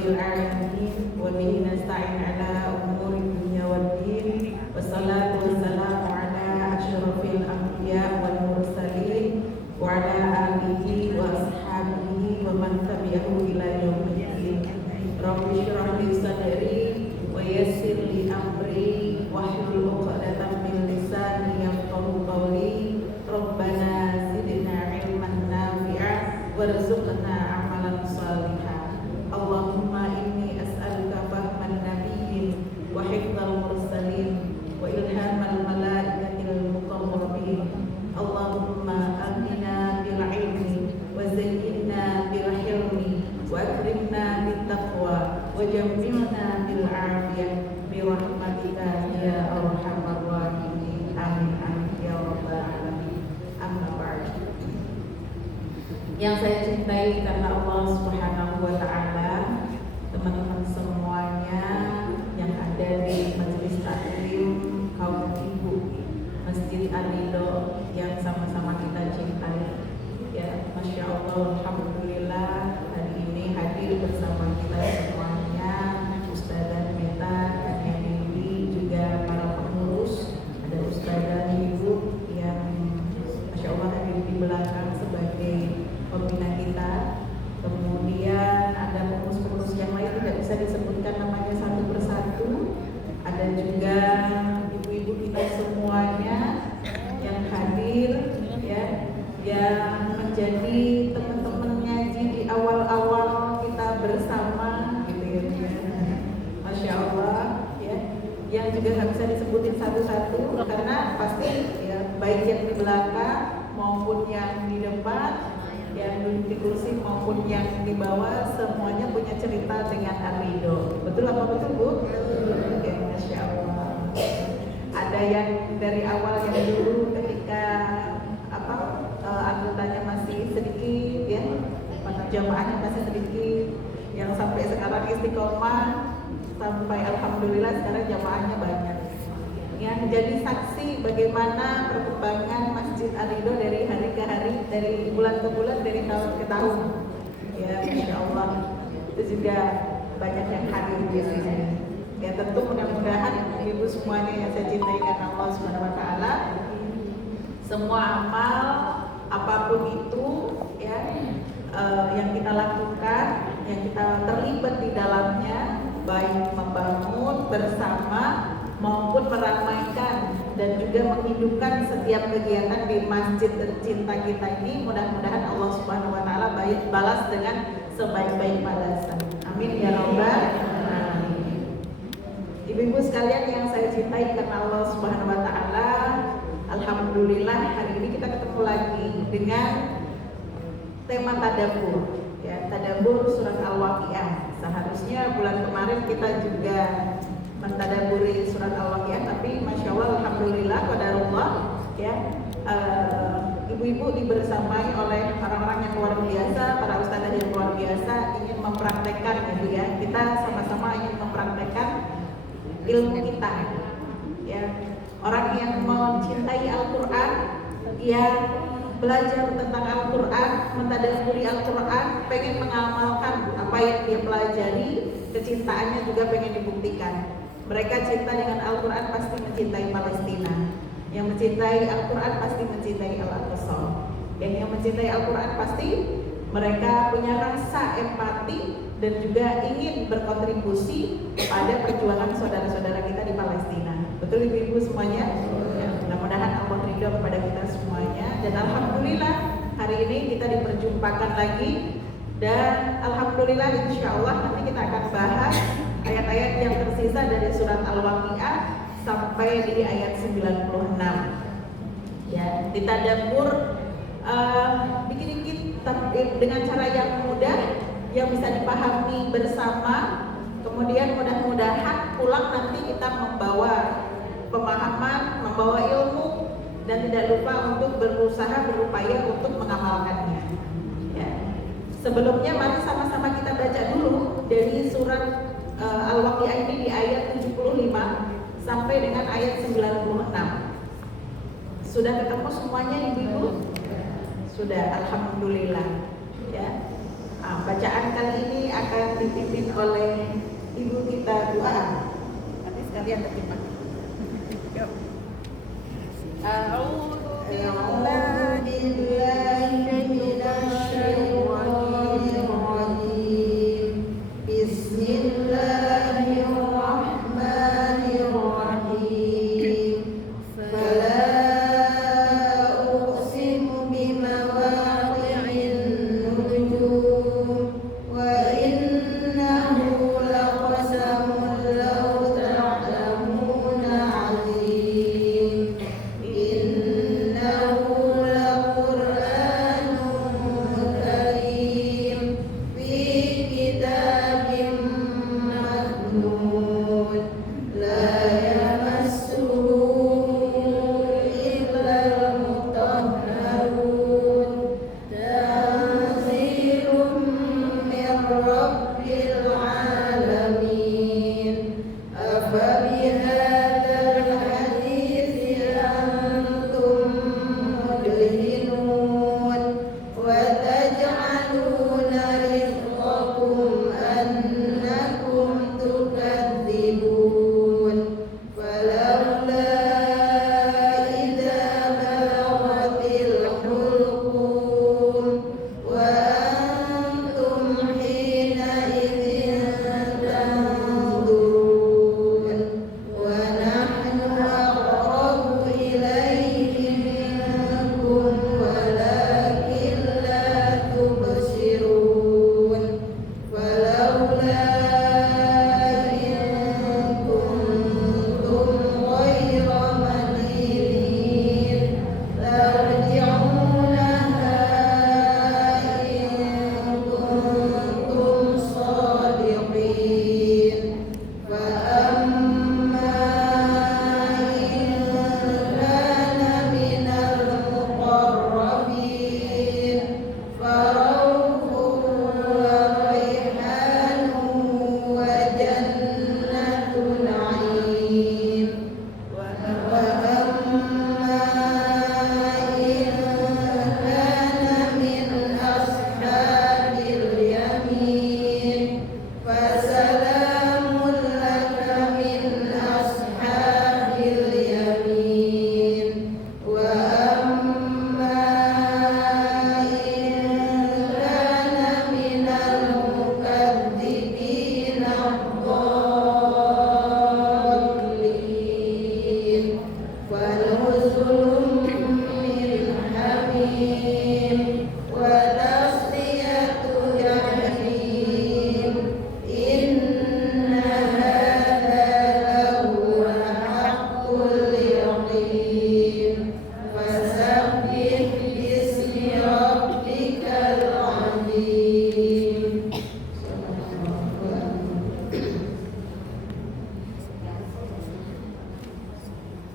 rabbil alamin wa bihi nasta'in ala umuri dunya waddin. Wassalatu wassalamu ala asyrafil anbiya wal mursalin wa ala alihi wa ashabihi wa man tabi'ahu ila yaumiddin. Rabbi shrah li sadri wa yassir li amri wahlul 'uqdatam min lisani yafqahu qawli. Rabbana zidna ilman nafi'a warzuqna amalan salihah. Allahumma inni as'aluka fahman nabiyyin wa hifdzal mursalin wa ilhamal malaikatil muqarrabin. Allahumma amina bil ilmi wa zayyinna bil hilmi wa akrimna bit taqwa wa jammilna bil afiyah bi rahmatika ya arhamar rahimin. Amin amin ya rabbal alamin. Amma ba'd. Yang saya cintai karena Allah Subhanahu wa taala, teman-teman semuanya yang ada di majelis taklim kaum ibu Masjid Ar-Ridho yang sama-sama kita cintai. Ya, Masya Allah, alhamdulillah hari ini hadir bersama kita semuanya, Ustazah Meta, Kakek Dewi, juga para pengurus, ada Ustazah Ibu yang Masya Allah hadir di belakang sebagai pembina kita. Kemudian ada pengurus-pengurus yang lain tidak bisa disebutkan namanya satu persatu. Ada juga ibu-ibu kita semuanya yang hadir, ya, yang menjadi teman-teman ngaji di awal-awal kita bersama, gitu ya. Masya Allah, ya, yang juga nggak bisa disebutin satu-satu karena pasti ya baik yang di belakang maupun yang di depan, yang duduk di kursi maupun yang di bawah, semuanya punya cerita dengan Ar-Ridho. Betul apa betul, Bu? Oke, Masya Allah. Ada yang dari awal yang dulu ketika anggotanya masih sedikit, ya, jamaahnya masih sedikit, yang sampai sekarang istiqomah, sampai alhamdulillah sekarang jamaahnya banyak. Yang jadi saksi bagaimana perkembangan Masjid Ar-Ridho dari hari ke hari, dari bulan ke bulan, dari tahun ke tahun. Ya, Masya Allah. Itu juga banyak yang hadir di sini. Ya, tentu mudah-mudahan ibu semuanya yang saya cintai karena Allah Subhanahu wa taala, semua amal apapun itu, ya, yang kita lakukan, yang kita terlibat di dalamnya, baik membangun bersama maupun meramaikan dan juga menghidupkan setiap kegiatan di masjid tercinta kita ini, mudah-mudahan Allah Subhanahu wa taala balas dengan sebaik-baik balasan. Amin ya rabbal alamin. Ibu-ibu sekalian yang saya cintai karena Allah Subhanahu wa taala, alhamdulillah hari ini kita ketemu lagi dengan tema tadabbur, ya, tadabbur surat Al-Waqiah. Seharusnya bulan kemarin kita juga mentadaburi surat Al-Waqiah, tapi Masya Allah, alhamdulillah, qadarullah, ya, ibu-ibu dibersamai oleh orang-orang yang luar biasa, para ustazah yang luar biasa, ingin mempraktekkan, gitu ya, kita sama-sama ingin mempraktekkan ilmu kita, ya, orang yang mencintai Al-Quran, yang belajar tentang Al-Quran, mentadaburi Al-Quran, pengen mengamalkan apa yang dia pelajari, kecintaannya juga pengen dibuktikan. Mereka cinta dengan Al-Quran pasti mencintai Palestina. Yang mencintai Al-Quran pasti mencintai Al-Aqsa. Yang mencintai Al-Quran pasti mereka punya rasa empati dan juga ingin berkontribusi pada perjuangan saudara-saudara kita di Palestina. Betul ibu-ibu semuanya? Ya, mudah-mudahan Allah ridho kepada kita semuanya. Dan alhamdulillah hari ini kita diperjumpakan lagi. Dan alhamdulillah insya Allah nanti kita akan bahas ayat-ayat yang tersisa dari surat Al-Waqiah sampai di ayat 96. Ya, ditadabbur dikit-dikit dengan cara yang mudah, yang bisa dipahami bersama. Kemudian mudah-mudahan pulang nanti kita membawa pemahaman, membawa ilmu, dan tidak lupa untuk berusaha, berupaya untuk mengamalkannya. Ya. Sebelumnya mari sama-sama kita baca dulu dari surat Al-Waqiah ini di ayat 75 sampai dengan ayat 96. Sudah ketemu semuanya ibu-ibu? Sudah, alhamdulillah. Ya. Bacaan kali ini akan dipimpin oleh ibu kita doa. Nanti sekalian terjemah. Yuk.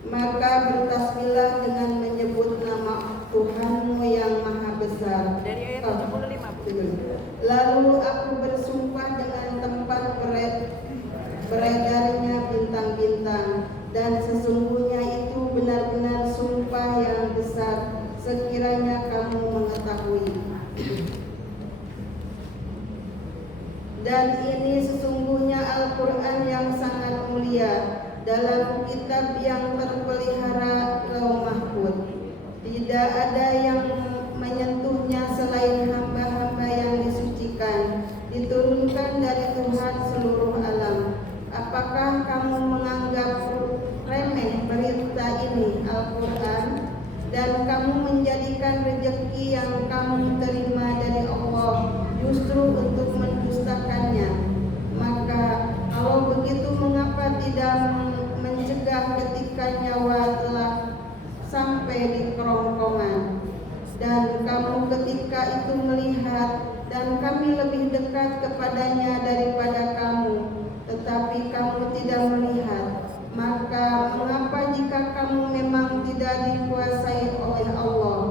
Maka bertasbihlah dengan menyebut nama Tuhanmu yang maha besar. Dari ayat 75. Lalu aku bersumpah dengan tempat beredarnya bintang-bintang, dan sesungguhnya itu benar-benar sumpah yang besar, sekiranya kamu mengetahui. Dan ini sesungguhnya Al-Quran yang sangat mulia, dalam kitab yang terpelihara Lauh Mahfuz. Tidak ada yang menyentuhnya selain hamba-hamba yang disucikan, diturunkan dari Tuhan seluruh alam. Apakah kamu menganggap remeh berita ini, Al-Quran, dan kamu menjadikan rezeki yang kamu terima dari Allah justru untuk mendustakannya? Maka kalau begitu, mengapa tidak mencegah ketika nyawa telah sampai di kerongkongan, dan kamu ketika itu melihat, dan kami lebih dekat kepadanya daripada kamu, tetapi kamu tidak melihat? Maka mengapa jika kamu memang tidak dikuasai oleh Allah,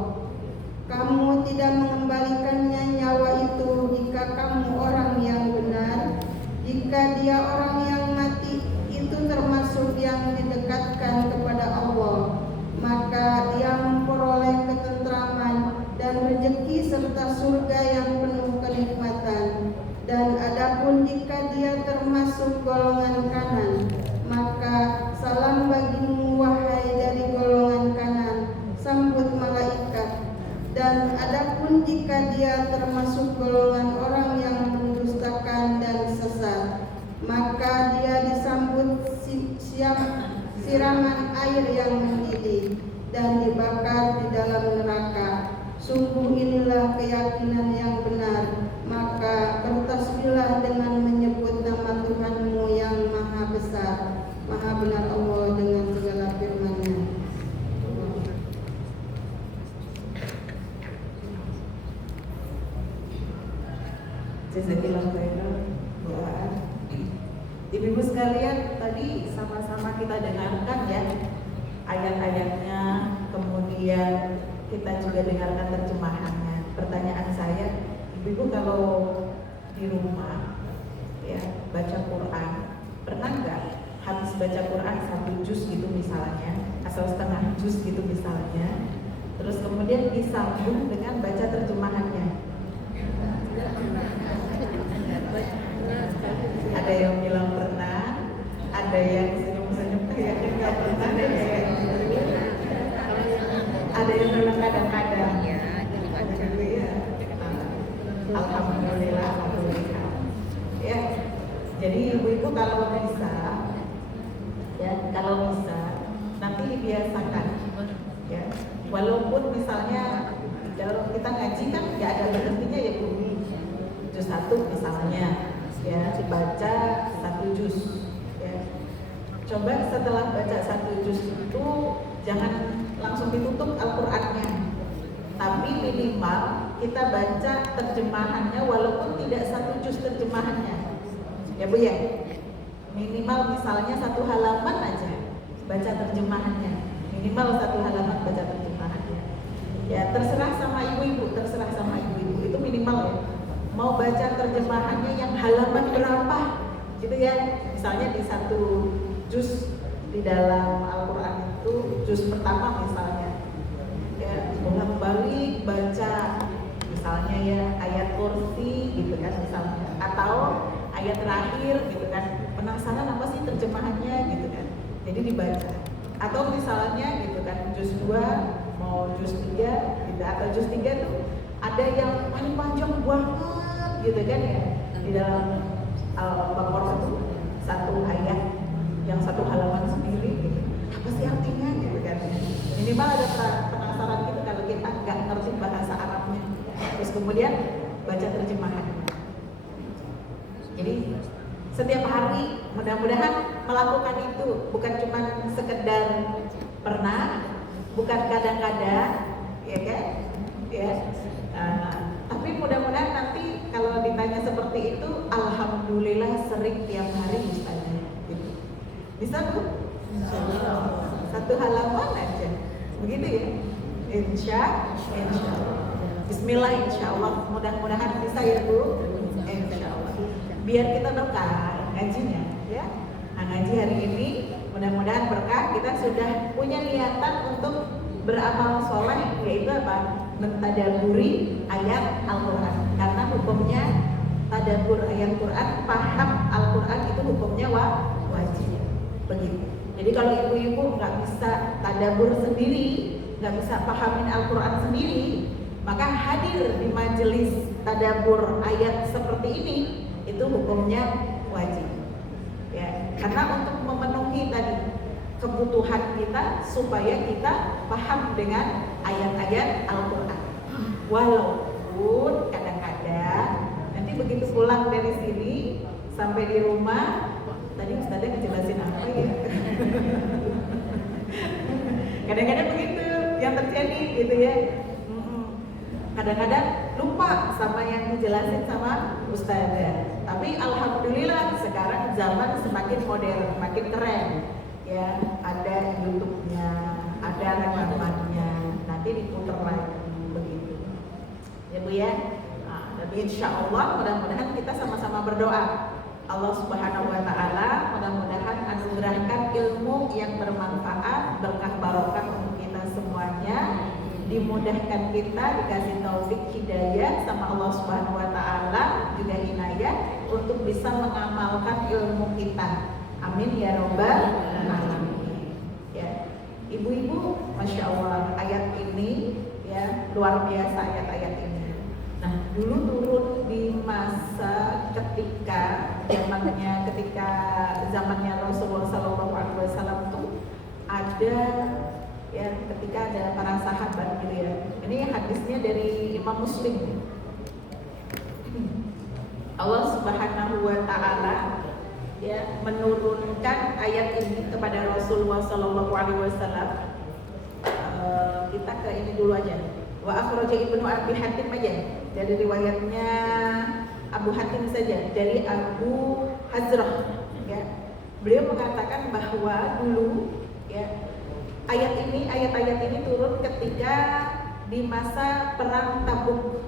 kamu tidak mengembalikannya nyawa itu jika kamu orang yang benar? Jika dia orang yang mati, itu termasuk yang didekatkan kepada Allah, maka dia memperoleh ketentraman dan rezeki serta surga yang penuh kenikmatan. Dan adapun jika dia termasuk golongan kanan, maka salam bagimu wahai dari golongan kanan, sambut malaikat. Dan adapun jika dia termasuk golongan orang yang mendustakan dan sesat, maka dia disambut siraman air yang mendidih dan dibakar di dalam neraka. Sungguh inilah keyakinan yang benar, maka bertasbihlah dengan menyebut nama Tuhanmu yang maha besar. Maha benar Allah dengan segala firman-Nya. Jazakillahu khairan. Ibu-ibu sekalian, tadi sama-sama kita dengarkan ya ayat-ayatnya, kemudian kita juga dengarkan terjemahannya. Pertanyaan saya, ibu-ibu kalau di rumah ya baca Quran, pernah nggak habis baca Quran 1 juz gitu misalnya, atau setengah juz gitu misalnya, terus kemudian disambung dengan baca terjemahannya? Ada yang bilang pernah, ada yang senyum-senyum kayaknya nggak pernah deh. Ada yang bilang kadang-kadang ya. Alhamdulillah, alhamdulillah. Ya, jadi ibu-ibu kalau bisa, ya kalau bisa nanti dibiasakan, ya. Walaupun misalnya kalau kita ngaji kan nggak ada berhentinya ya Bu. Juz 1 misalnya, ya dibaca 1 juz. Ya. Coba setelah baca 1 juz itu jangan langsung ditutup Al-Qur'annya, tapi minimal kita baca terjemahannya walaupun tidak 1 juz terjemahannya, ya Bu ya. Minimal misalnya 1 halaman aja baca terjemahannya, minimal 1 halaman baca terjemahannya. Ya terserah sama ibu-ibu, itu minimal ya. Mau baca terjemahannya yang halaman berapa gitu ya, misalnya di 1 juz di dalam Al-Quran itu juz pertama misalnya ya bolak-balik baca misalnya ya ayat kursi gitu kan misalnya, atau ayat terakhir gitu kan, penasaran apa sih terjemahannya gitu kan, jadi dibaca. Atau misalnya gitu kan juz 2 mau juz 3 gitu, atau juz 3 tuh ada yang paling panjang banget gitu kan ya, di dalam Al-Baqarah itu 1 ayat yang 1 halaman sendiri gitu. Apa sih artinya gitu kan? Minimal ada penasaran gitu kalau kita nggak ngerti bahasa Arabnya. Terus kemudian baca terjemahan. Jadi setiap hari mudah-mudahan melakukan itu, bukan cuma sekedar pernah, bukan kadang-kadang, ya kan? Ya. Tapi mudah-mudahan nanti kalau ditanya seperti itu, alhamdulillah sering tiap hari Ustazah gitu. Bisa Bu? 1 halaman aja begitu ya, insya Allah. Bismillah, insya Allah, mudah-mudahan bisa ya Bu, insya Allah. Biar kita berkah ngajinya ya. Nah, ngaji hari ini mudah-mudahan berkah, kita sudah punya niatan untuk beramal soleh, yaitu apa? Mentadaburi ayat Al-Quran, karena hukumnya tadabur ayat Quran, paham Al-Quran itu hukumnya wajib begitu. Jadi kalau ibu-ibu nggak bisa tadabur sendiri, nggak bisa pahamin Al-Quran sendiri, maka hadir di majelis tadabur ayat seperti ini itu hukumnya wajib ya, karena untuk memenuhi tadi kebutuhan kita supaya kita paham dengan ayat-ayat Al-Quran. Walaupun kadang-kadang nanti begitu pulang dari sini sampai di rumah, tadi Ustazah ngejelasin apa ya? Kadang-kadang begitu yang terjadi gitu ya. Kadang-kadang lupa sama yang dijelasin sama Ustazah. Tapi alhamdulillah sekarang zaman semakin modern, makin keren. Ya, ada YouTube-nya, ada rekamannya, nanti diputar lagi begitu. Ya Bu ya. Nah, tapi insya Allah mudah-mudahan kita sama-sama berdoa. Allah Subhanahu wa Ta'ala mudah-mudahan anugerahkan ilmu yang bermanfaat, berkah barokah untuk kita semuanya, dimudahkan kita, dikasih taufik hidayah sama Allah Subhanahu wa taala, juga inayah untuk bisa mengamalkan ilmu kita. Amin ya rabbal alamin. Ya. Ibu-ibu, Masya Allah, ayat ini ya luar biasa ayat-ayat ini. Nah, dulu turun di masa ketika zamannya Rasulullah SAW tuh ada ya, ketika ada para sahabat gitu ya. Ini hadisnya dari Imam Muslim. Allah Subhanahu wa taala ya menurunkan ayat ini kepada Rasulullah SAW. Kita ke ini dulu aja. Wa akhraja Ibnu Abi Hatim aja. Dari riwayatnya Abu Hatim saja, dari Abu Hazrah ya. Beliau mengatakan bahwa dulu ya ayat-ayat ini turun ketika di masa perang Tabuk.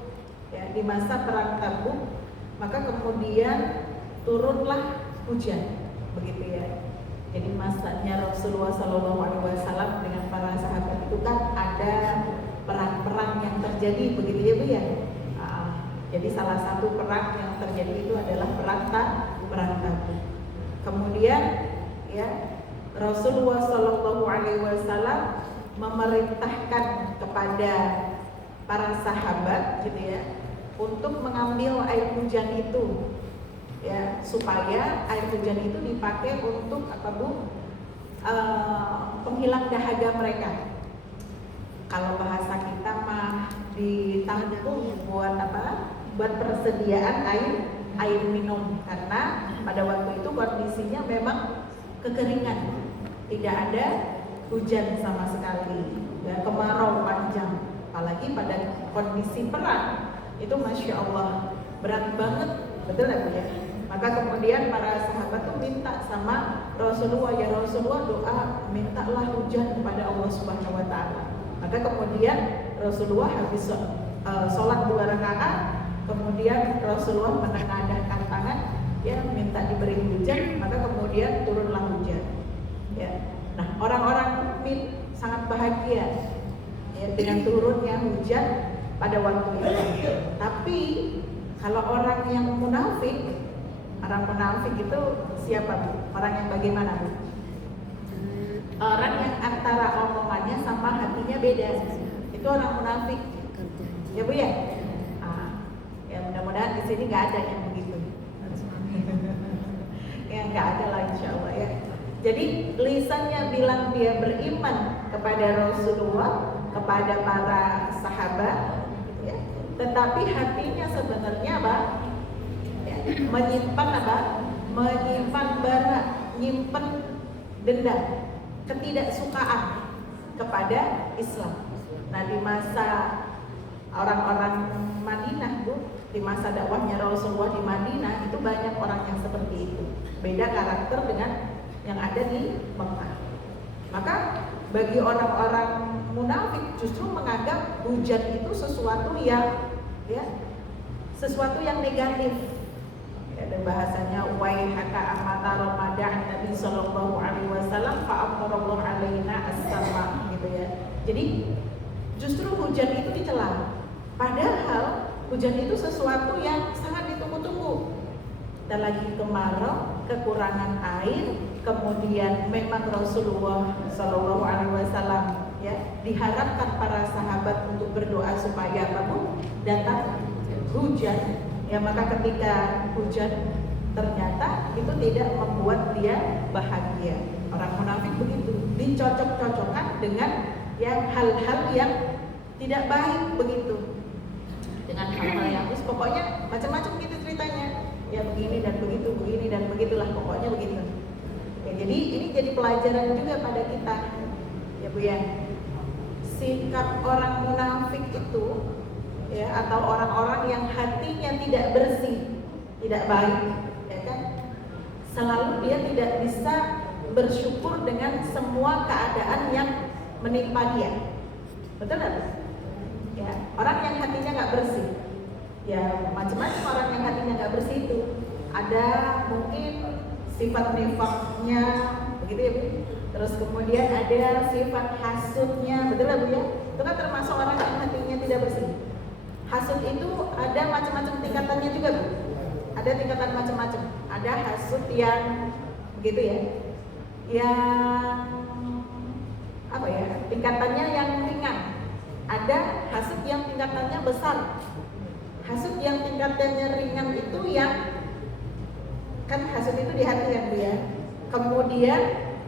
Ya, di masa perang Tabuk, maka kemudian turunlah hujan, begitu ya. Jadi masanya Rasulullah SAW dengan para sahabat itu kan ada perang-perang yang terjadi, begitu ya Bu ya. Jadi salah satu perang yang terjadi itu adalah perang Tabuk. Kemudian ya Rasulullah SAW memerintahkan kepada para sahabat gitu ya untuk mengambil air hujan itu ya, supaya air hujan itu dipakai untuk apa Bu? Penghilang dahaga mereka. Kalau bahasa kita mah ditampung buat apa? Buat persediaan air minum, karena pada waktu itu kondisinya memang kekeringan, tidak ada hujan sama sekali, ya, kemarau panjang, apalagi pada kondisi perang itu Masya Allah berat banget, betul ya Bu ya? Maka kemudian para sahabat tuh minta sama Rasulullah, ya Rasulullah doa mintalah hujan kepada Allah Subhanahu wa taala. Maka kemudian Rasulullah habis sholat 2 rakaat, kemudian Rasulullah menengadahkan tangan ya minta diberi hujan, maka kemudian turunlah hujan ya. Nah, orang-orang mukmin sangat bahagia ya dengan turunnya hujan pada waktu itu. Tapi kalau orang yang munafik, itu siapa Bu? Orang yang bagaimana Bu? Orang yang antara omongannya sama hatinya beda, itu orang munafik ya Bu ya. Ya mudah-mudahan di sini nggak ada yang begitu. Ya nggak ada lah insya Allah ya. Jadi lisannya bilang dia beriman kepada Rasulullah, kepada para sahabat, gitu ya. Tetapi hatinya sebenarnya apa? Ya, menyimpan apa? Menyimpan bara, nyimpan dendam, ketidaksukaan kepada Islam. Nah, di masa orang-orang Madinah Bu, di masa dakwahnya Rasulullah di Madinah itu banyak orang yang seperti itu. Beda karakter dengan yang ada di Mekah. Maka bagi orang-orang munafik justru menganggap hujan itu sesuatu yang ya, sesuatu yang negatif. Ya, dan bahasanya waihaka amata ramadan Nabi sallallahu alaihi wasallam fa'amrullah alaina as-sama gitu ya. Jadi justru hujan itu dicela. Padahal hujan itu sesuatu yang sangat ditunggu-tunggu. Dan lagi kemarau, kekurangan air, kemudian memang Rasulullah Shallallahu Alaihi Wasallam ya diharapkan para sahabat untuk berdoa supaya apa Bu? Datang hujan. Ya maka ketika hujan ternyata itu tidak membuat dia bahagia. Orang munafik begitu, dicocok-cocokkan dengan yang hal-hal yang tidak baik begitu, dengan hal-hal yang pokoknya macam-macam gitu ceritanya. Ya begini dan begitu, begini dan begitulah, pokoknya begitu. Ya, jadi ini jadi pelajaran juga pada kita, ya Bu ya. Sikap orang munafik itu, ya atau orang-orang yang hatinya tidak bersih, tidak baik, ya kan? Selalu dia tidak bisa bersyukur dengan semua keadaan yang menimpa dia, betul nggak? Ya orang yang hatinya nggak bersih. Ya macam-macam orang yang hatinya nggak bersih itu. Ada mungkin sifat nifaknya begitu ya Bu. Terus kemudian ada sifat hasudnya, betul lah Bu ya. Itu kan termasuk orang yang hatinya tidak bersih. Hasud itu ada macam-macam tingkatannya juga Bu. Ada tingkatan macam-macam. Ada hasud yang begitu ya, yang apa ya, tingkatannya yang ringan. Ada hasud yang tingkatannya besar. Hasud yang tingkatannya ringan itu yang kan hasud itu di hati kan Bu ya. Kemudian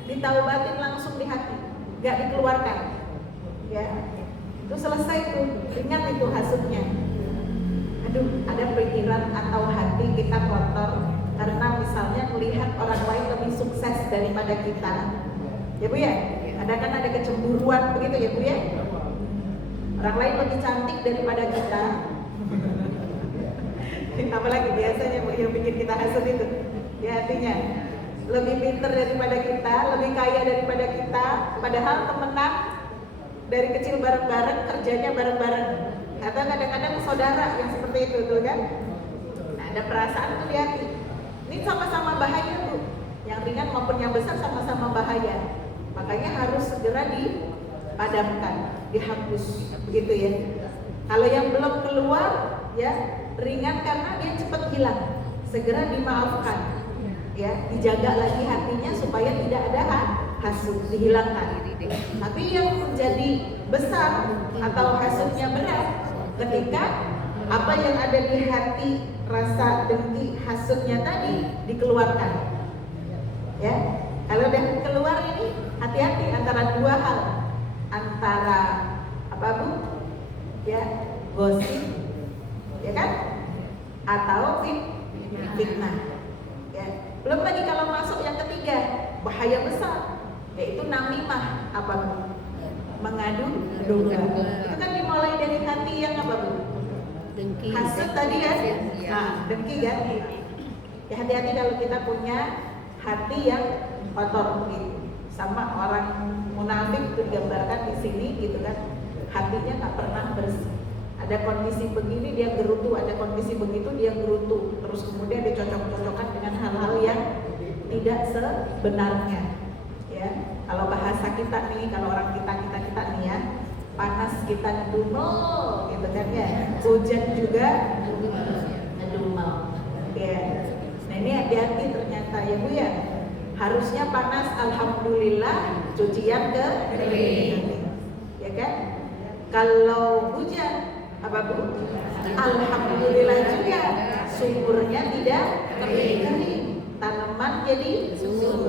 ditaubatin langsung di hati, nggak dikeluarkan. Ya, itu selesai tuh, ringan itu hasudnya. Aduh, ada pikiran atau hati kita kotor karena misalnya melihat orang lain lebih sukses daripada kita. Ya Bu ya, ada kecemburuan begitu ya Bu ya. Orang lain lebih cantik daripada kita. Apalagi biasanya Bu yang bikin kita hasud itu. Ya artinya lebih pintar daripada kita, lebih kaya daripada kita, padahal temenan dari kecil bareng-bareng, kerjanya bareng-bareng. Atau kadang-kadang saudara yang seperti itu tuh kan. Nah, ada perasaan tuh di hati. Ini sama-sama bahaya Bu. Yang ringan maupun yang besar sama-sama bahaya. Makanya harus segera dipadamkan, dihapus, begitu ya. Kalau yang belum keluar, ya ringan karena dia cepat hilang, segera dimaafkan, ya dijaga lagi hatinya supaya tidak ada hasud, dihilangkan. Tapi yang menjadi besar atau hasudnya berat, ketika apa yang ada di hati, rasa dengki, hasudnya tadi dikeluarkan, ya. Kalau udah keluar ini, hati-hati antara dua hal, antara apa Bu? Ya, gosip, ya kan? Atau fitnah. Ya. Belum lagi kalau masuk yang ketiga, bahaya besar, yaitu namimah, apa Bu? Mengadu domba. Itu kan dimulai dari hati yang apa Bu? Dengki. Hasud tadi kan? Nah, dengki kan? Ya hati-hati kalau kita punya hati yang kotor gitu. Sama orang munafik itu digambarkan di sini gitu kan, hatinya nggak pernah bersih. Ada kondisi begini dia gerutu, ada kondisi begitu dia gerutu, terus kemudian dicocok-cocokkan dengan hal-hal yang tidak sebenarnya. Ya, kalau bahasa kita nih, kalau orang kita nih ya, panas kita ngedumel gitu kan ya, hujan juga ngedumel. Ya, nah ini hati-hati ternyata ya Bu ya. Harusnya panas, alhamdulillah, cucian kering, ya kan? Kalau hujan, apa Bu? Alhamdulillah juga, sumurnya tidak kering, tanaman jadi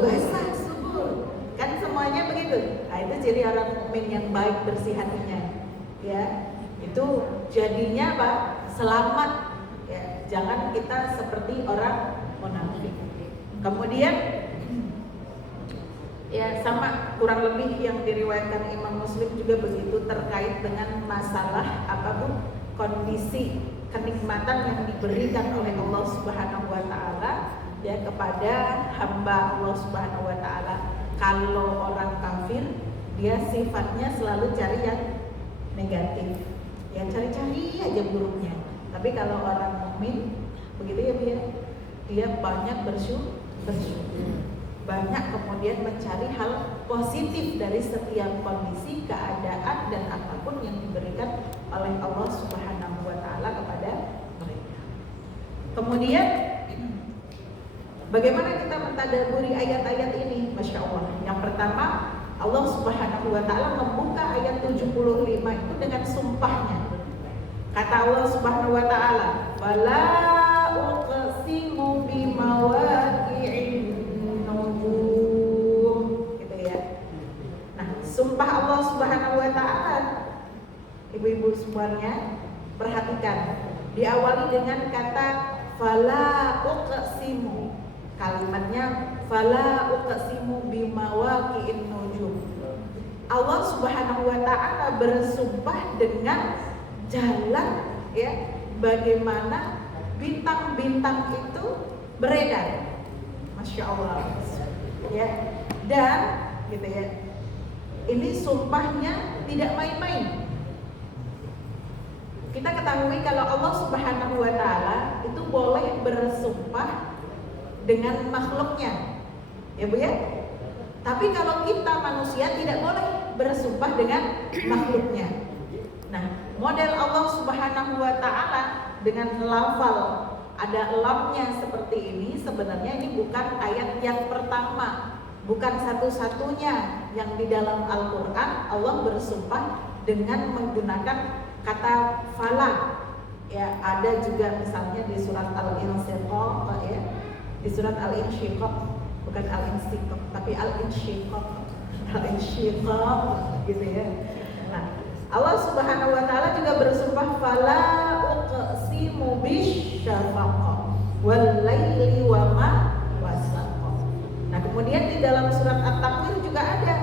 basah, subur. Kan semuanya begitu. Nah itu ciri orang mukmin yang baik, bersih hatinya, ya. Itu jadinya apa? Selamat. Ya, jangan kita seperti orang munafik. Kemudian ya sama kurang lebih yang diriwayatkan Imam Muslim juga begitu terkait dengan masalah apa Bu, kondisi kenikmatan yang diberikan oleh Allah Subhanahu wa taala ya kepada hamba Allah Subhanahu wa taala. Kalau orang kafir dia sifatnya selalu cari yang negatif. Ya cari-cari aja buruknya. Tapi kalau orang mukmin begitu ya dia banyak bersyukur. Banyak kemudian mencari hal positif dari setiap kondisi, keadaan dan apapun yang diberikan oleh Allah Subhanahu wa taala kepada mereka. Kemudian bagaimana kita mentadaburi ayat-ayat ini? Masya Allah. Yang pertama, Allah Subhanahu wa taala membuka ayat 75 itu dengan sumpahnya. Kata Allah Subhanahu wa taala, "Wala uqsimu bimawaqi'in." Sumpah Allah Subhanahu wa taala, ibu-ibu semuanya perhatikan, diawali dengan kata fala uqsimu. Kalimatnya fala uqsimu bimawaqi'in nujum. Allah Subhanahu wa taala bersumpah dengan jalan ya, bagaimana bintang-bintang itu beredar. Masya Allah. Ya. Dan gitu ya. Ini sumpahnya tidak main-main. Kita ketahui kalau Allah Subhanahu wa taala itu boleh bersumpah dengan makhluknya. Ya Bu ya? Tapi kalau kita manusia tidak boleh bersumpah dengan makhluknya. Nah, model Allah Subhanahu wa Ta'ala dengan lafal ada lamnya seperti ini, sebenarnya ini bukan ayat yang pertama, bukan satu-satunya yang di dalam Al-Quran Allah bersumpah dengan menggunakan kata fala. Ya, ada juga misalnya di surat Al-Insyiqaq, ya, di surat Al-Insyiqaq, bukan Al-Insyiqaq tapi Al-Insyiqaq, Al-Insyiqaq gitu ya. Nah, Allah Subhanahu wa Ta'ala juga bersumpah fala uqsimu bisyafaq wal laili wa ma wasaq. Nah, kemudian di dalam surat At-Takwir juga ada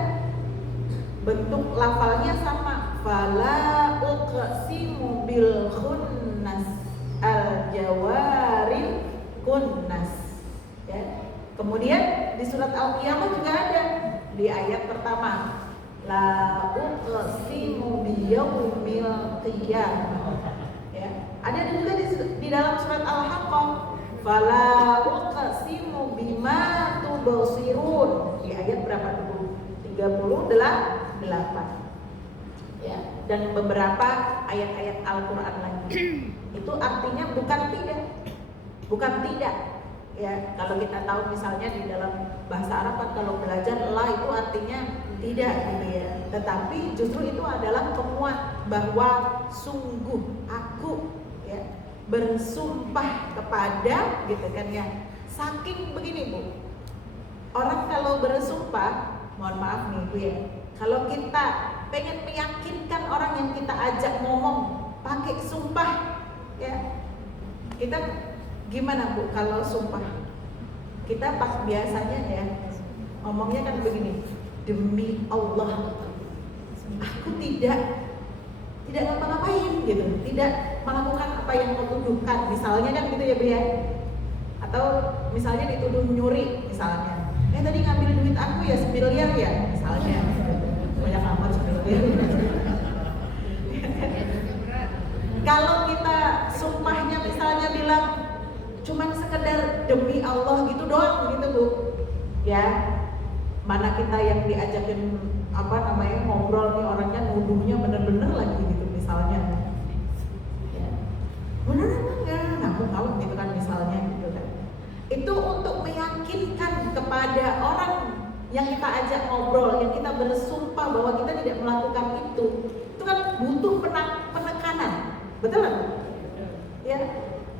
bentuk lafalnya sama, fala uqsimu bil khunnas al jawaril kunnas. Ya. Kemudian di surat Al-Qiyamah juga ada di ayat pertama, la uqsimu biyaumil qiyamah. Ya. Ada juga di dalam surat Al-Haqqah, fala uqsimu bima tubsirun. Di ayat berapa dulu? 38. Ya, dan beberapa ayat-ayat Al-Qur'an lagi. Itu artinya bukan tidak. Ya, kalau kita tahu misalnya di dalam bahasa Arab kan kalau belajar la itu artinya tidak gitu ya. Tetapi justru itu adalah penguat bahwa sungguh aku ya bersumpah kepada gitu kan ya. Saking begini Bu, orang kalau bersumpah, mohon maaf nih Bu ya, kalau kita pengen meyakinkan orang yang kita ajak ngomong pakai sumpah ya, kita gimana Bu kalau sumpah? Kita pas biasanya ya ngomongnya kan begini, demi Allah aku tidak ngapa-ngapain gitu, tidak melakukan apa yang kau tuduhkan, misalnya kan gitu ya Bu ya. Atau misalnya dituduh nyuri misalnya, tadi ngambil duit aku ya 1 miliar ya misalnya, banyak amat 1 miliar. Kalau kita sumpahnya misalnya bilang cuman sekedar demi Allah gitu doang gitu Bu ya, mana kita yang diajakin ngobrol nih orangnya nuduhnya bener-bener lagi gitu misalnya ya, beneran enggak ngaku-ngaku gitu kan misalnya gitu kan. Itu untuk meyakinkan kepada orang yang kita ajak ngobrol, yang kita bersumpah bahwa kita tidak melakukan itu kan butuh penekanan, betul kan? Ya,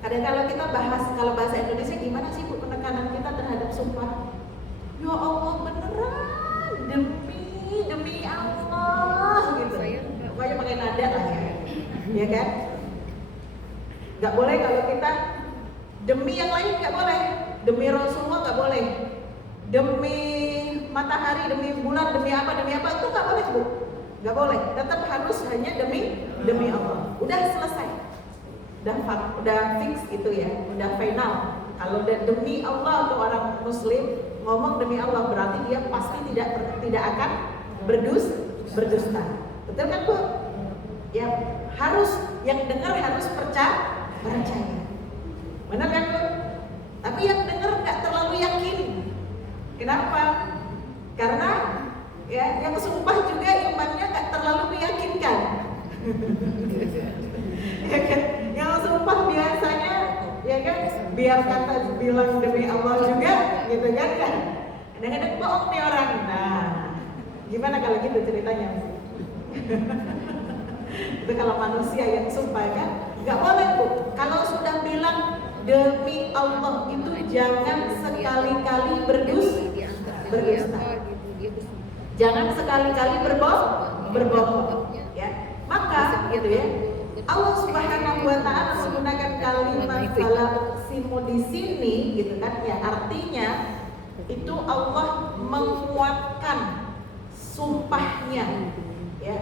kadang kalau kita bahas, kalau bahasa Indonesia gimana sih Bu penekanan kita terhadap sumpah? Ya Allah beneran, demi Allah gitu. Pokoknya pakai nada lah ya kan? Gak boleh kalau kita demi yang lain gak boleh, demi Rasulullah gak boleh, demi matahari, demi bulan, demi apa itu gak boleh Bu, gak boleh. Tetap harus hanya demi Allah. Udah selesai, udah fix gitu ya, udah final. Kalau udah demi Allah untuk orang Muslim ngomong demi Allah berarti dia pasti tidak akan berdusta. Betul kan Bu? Ya harus yang dengar harus percaya. Benar kan Bu? Tapi yang dengar nggak terlalu yakin. Kenapa? Karena ya yang sumpah juga imannya nggak terlalu meyakinkan. Ya kan? Yang sumpah biasanya ya kan biar kata bilang demi Allah juga gitu kan. Kadang-kadang bohong nih orang. Nah, gimana kalau gitu ceritanya? Itu kalau manusia yang sumpah kan nggak boleh Bu. Kalau sudah bilang demi Allah itu jangan sekali-kali berdusta. Jangan sekali-kali berbohong. Ya. Maka gitu ya. Allah Subhanahu wa Ta'ala menggunakan kalimat falaksimu di sini gitu kan ya, artinya itu Allah menguatkan sumpahnya ya,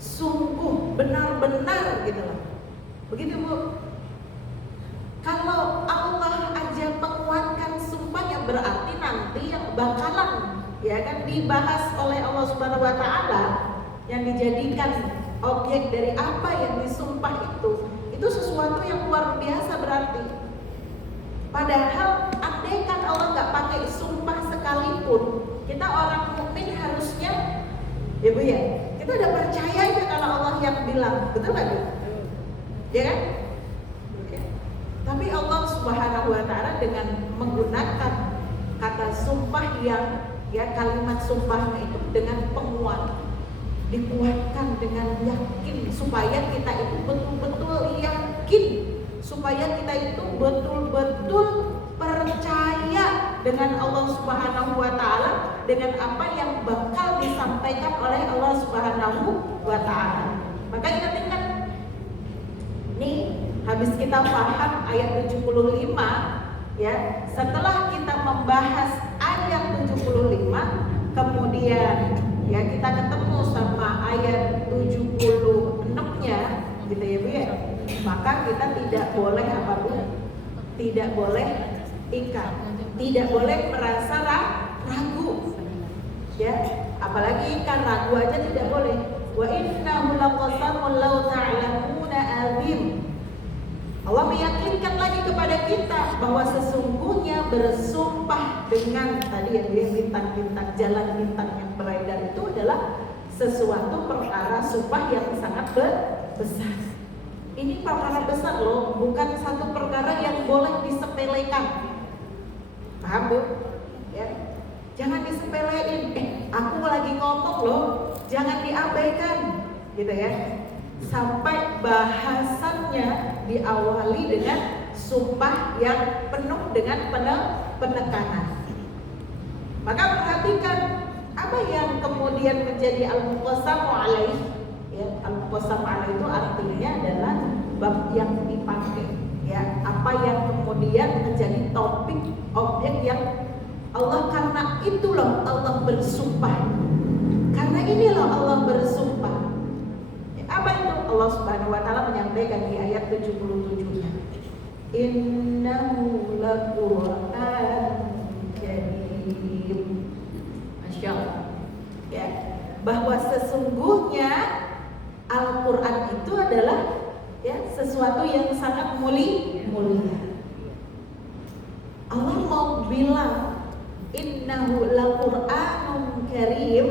sungguh benar-benar gitu loh. Begitu Bu. Kalau Allah aja menguatkan sumpahnya berarti nanti yang bakalan ya kan dibahas oleh Allah Subhanahu wa Ta'ala yang dijadikan objek dari apa yang disumpah itu sesuatu yang luar biasa berarti. Padahal andaikan Allah nggak pakai sumpah sekalipun, Kita orang mukmin harusnya, ya Bu ya, kita udah percaya ya kalau Allah yang bilang, betul nggak Bu? Ya kan? Ya. Tapi Allah Subhanahu Wa Taala dengan menggunakan kata sumpah yang ya kalimat sumpahnya itu dengan penguat, dikuatkan dengan yakin supaya kita itu betul-betul yakin, supaya kita itu betul-betul percaya dengan Allah Subhanahu Wa Taala, dengan apa yang bakal disampaikan oleh Allah Subhanahu Wa Taala. Maka ingat-ingat nih, habis kita paham ayat 75 ya, setelah kita membahas ayat 75, kemudian ya kita ketemu sama ayat 76-nya gitu ya Bu ya. Maka kita tidak boleh apa Bu? Tidak boleh ingkar, tidak boleh merasa ragu. Ya, apalagi kan ragu aja tidak boleh. Wa innahu laqasamun law ta'lamuna azim. Allah meyakinkan lagi kepada kita bahwa sesungguhnya bersumpah dengan tadi yang bintang-bintang, jalan bintang yang beredar itu adalah sesuatu perkara sumpah yang sangat besar. Ini perkara besar loh, bukan satu perkara yang boleh disepelekan. Paham Bu? Ya. Jangan disepelein. Aku lagi ngomong loh, jangan diabaikan, gitu ya. Sampai bahasannya diawali dengan sumpah yang penuh dengan penekanan. Maka perhatikan apa yang kemudian menjadi al-muqassamu alaih. Ya, al-muqassamu alaih itu artinya adalah bab yang dipakai. Ya, apa yang kemudian menjadi topik objek yang Allah, karena itulah Allah bersumpah. Karena inilah Allah bersumpah. Apa itu? Allah Subhanahu Wa Taala menyampaikan di ayat 77-nya. Innahu laqur'an karim. Masya Allah. Ya, bahwa sesungguhnya Al-Quran itu adalah ya sesuatu yang sangat mulia. Allah mau bilang innahu laqur'anun karim,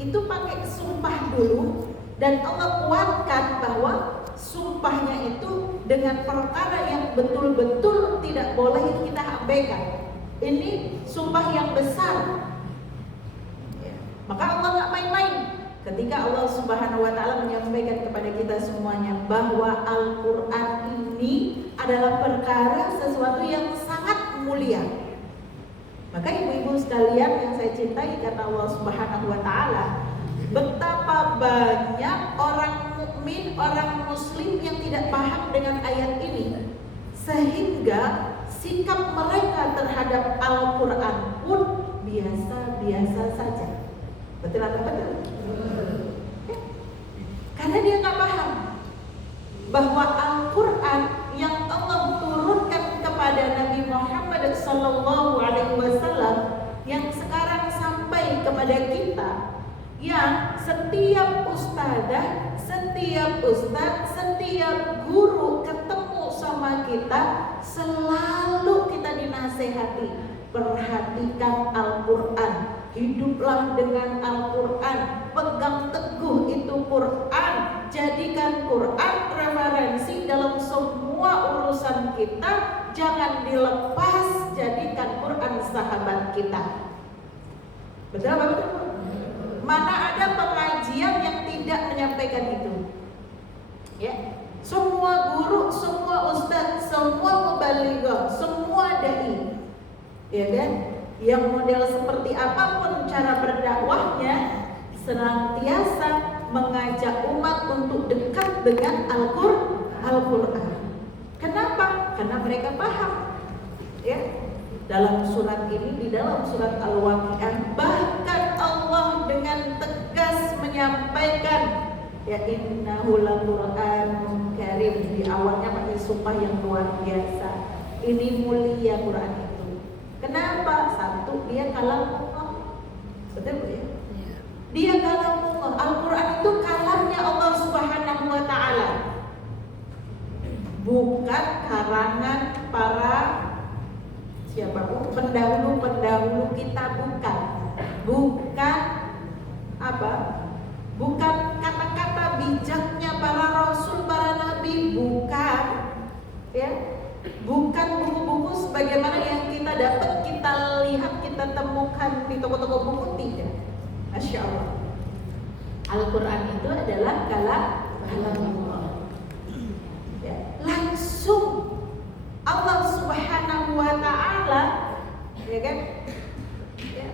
itu pakai sumpah dulu. Dan Allah kuatkan bahwa sumpahnya itu dengan perkara yang betul-betul tidak boleh kita abaikan. Ini sumpah yang besar. Ya. Maka Allah nggak main-main ketika Allah Subhanahu Wa Taala menyampaikan kepada kita semuanya bahwa Al-Quran ini adalah perkara sesuatu yang sangat mulia. Maka ibu-ibu sekalian yang saya cintai, kata Allah Subhanahu Wa Taala, betapa banyak orang mukmin, orang muslim yang tidak paham dengan ayat ini, sehingga sikap mereka terhadap Al-Quran pun biasa-biasa saja. Betul atau betul? Ya. Karena dia nggak paham bahwa Al-Quran yang Allah turunkan kepada Nabi Muhammad SAW, yang sekarang sampai kepada kita, yang setiap ustadzah, setiap ustadz, setiap guru ketemu sama kita, selalu kita dinasehati, perhatikan Al-Quran, hiduplah dengan Al-Quran, pegang teguh itu Quran, jadikan Quran referensi dalam semua urusan kita, jangan dilepas, jadikan Quran sahabat kita. Betul apa betul? Mana ada pengajian yang tidak menyampaikan itu? Ya, semua guru, semua ustadz, semua mubalighah, semua dai, ya kan? Yang model seperti apapun cara berdakwahnya, senantiasa mengajak umat untuk dekat dengan Al-Quran. Kenapa? Karena mereka paham. Ya. Dalam surat ini, di dalam surat Al-Waqiah, bahkan Allah dengan tegas menyampaikan ya innahu laqur'anun karim. Di awalnya pakai sumpah yang luar biasa. Ini mulia Quran itu. Kenapa? Satu, dia kalamullah. Betul ya? Dia kalamullah. Al-Quran itu kalamnya Allah Subhanahu Wa Taala, bukan karangan para siapapun pendahulu-pendahulu kita, bukan. bukan apa? Bukan kata-kata bijaknya para rasul, para nabi, bukan, ya, bukan buku-buku sebagaimana yang kita dapat, kita lihat, kita temukan di toko-toko buku, tidak. Masya Allah. Al-Quran itu adalah kalam Allah. Ya, langsung Allah Subhanahu wa Ta'ala, ya kan? Ya,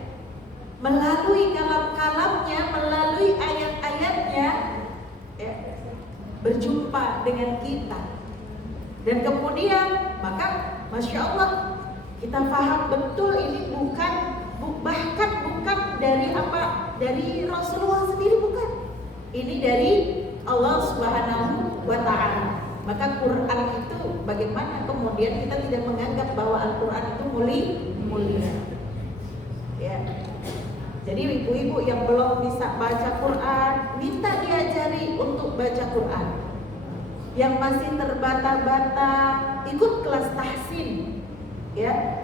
melalui kalam-kalamnya, melalui ayat-ayatnya, ya, berjumpa dengan kita. Dan kemudian maka Masya Allah, kita paham betul ini bahkan bukan dari apa, dari Rasulullah sendiri, bukan. Ini dari Allah Subhanahu wa Ta'ala. Maka Quran itu bagaimana kemudian kita tidak menganggap bahwa Al-Quran itu mulia. Ya. Jadi ibu-ibu yang belum bisa baca Quran, minta diajari untuk baca Quran. Yang masih terbata-bata, ikut kelas tahsin. Ya.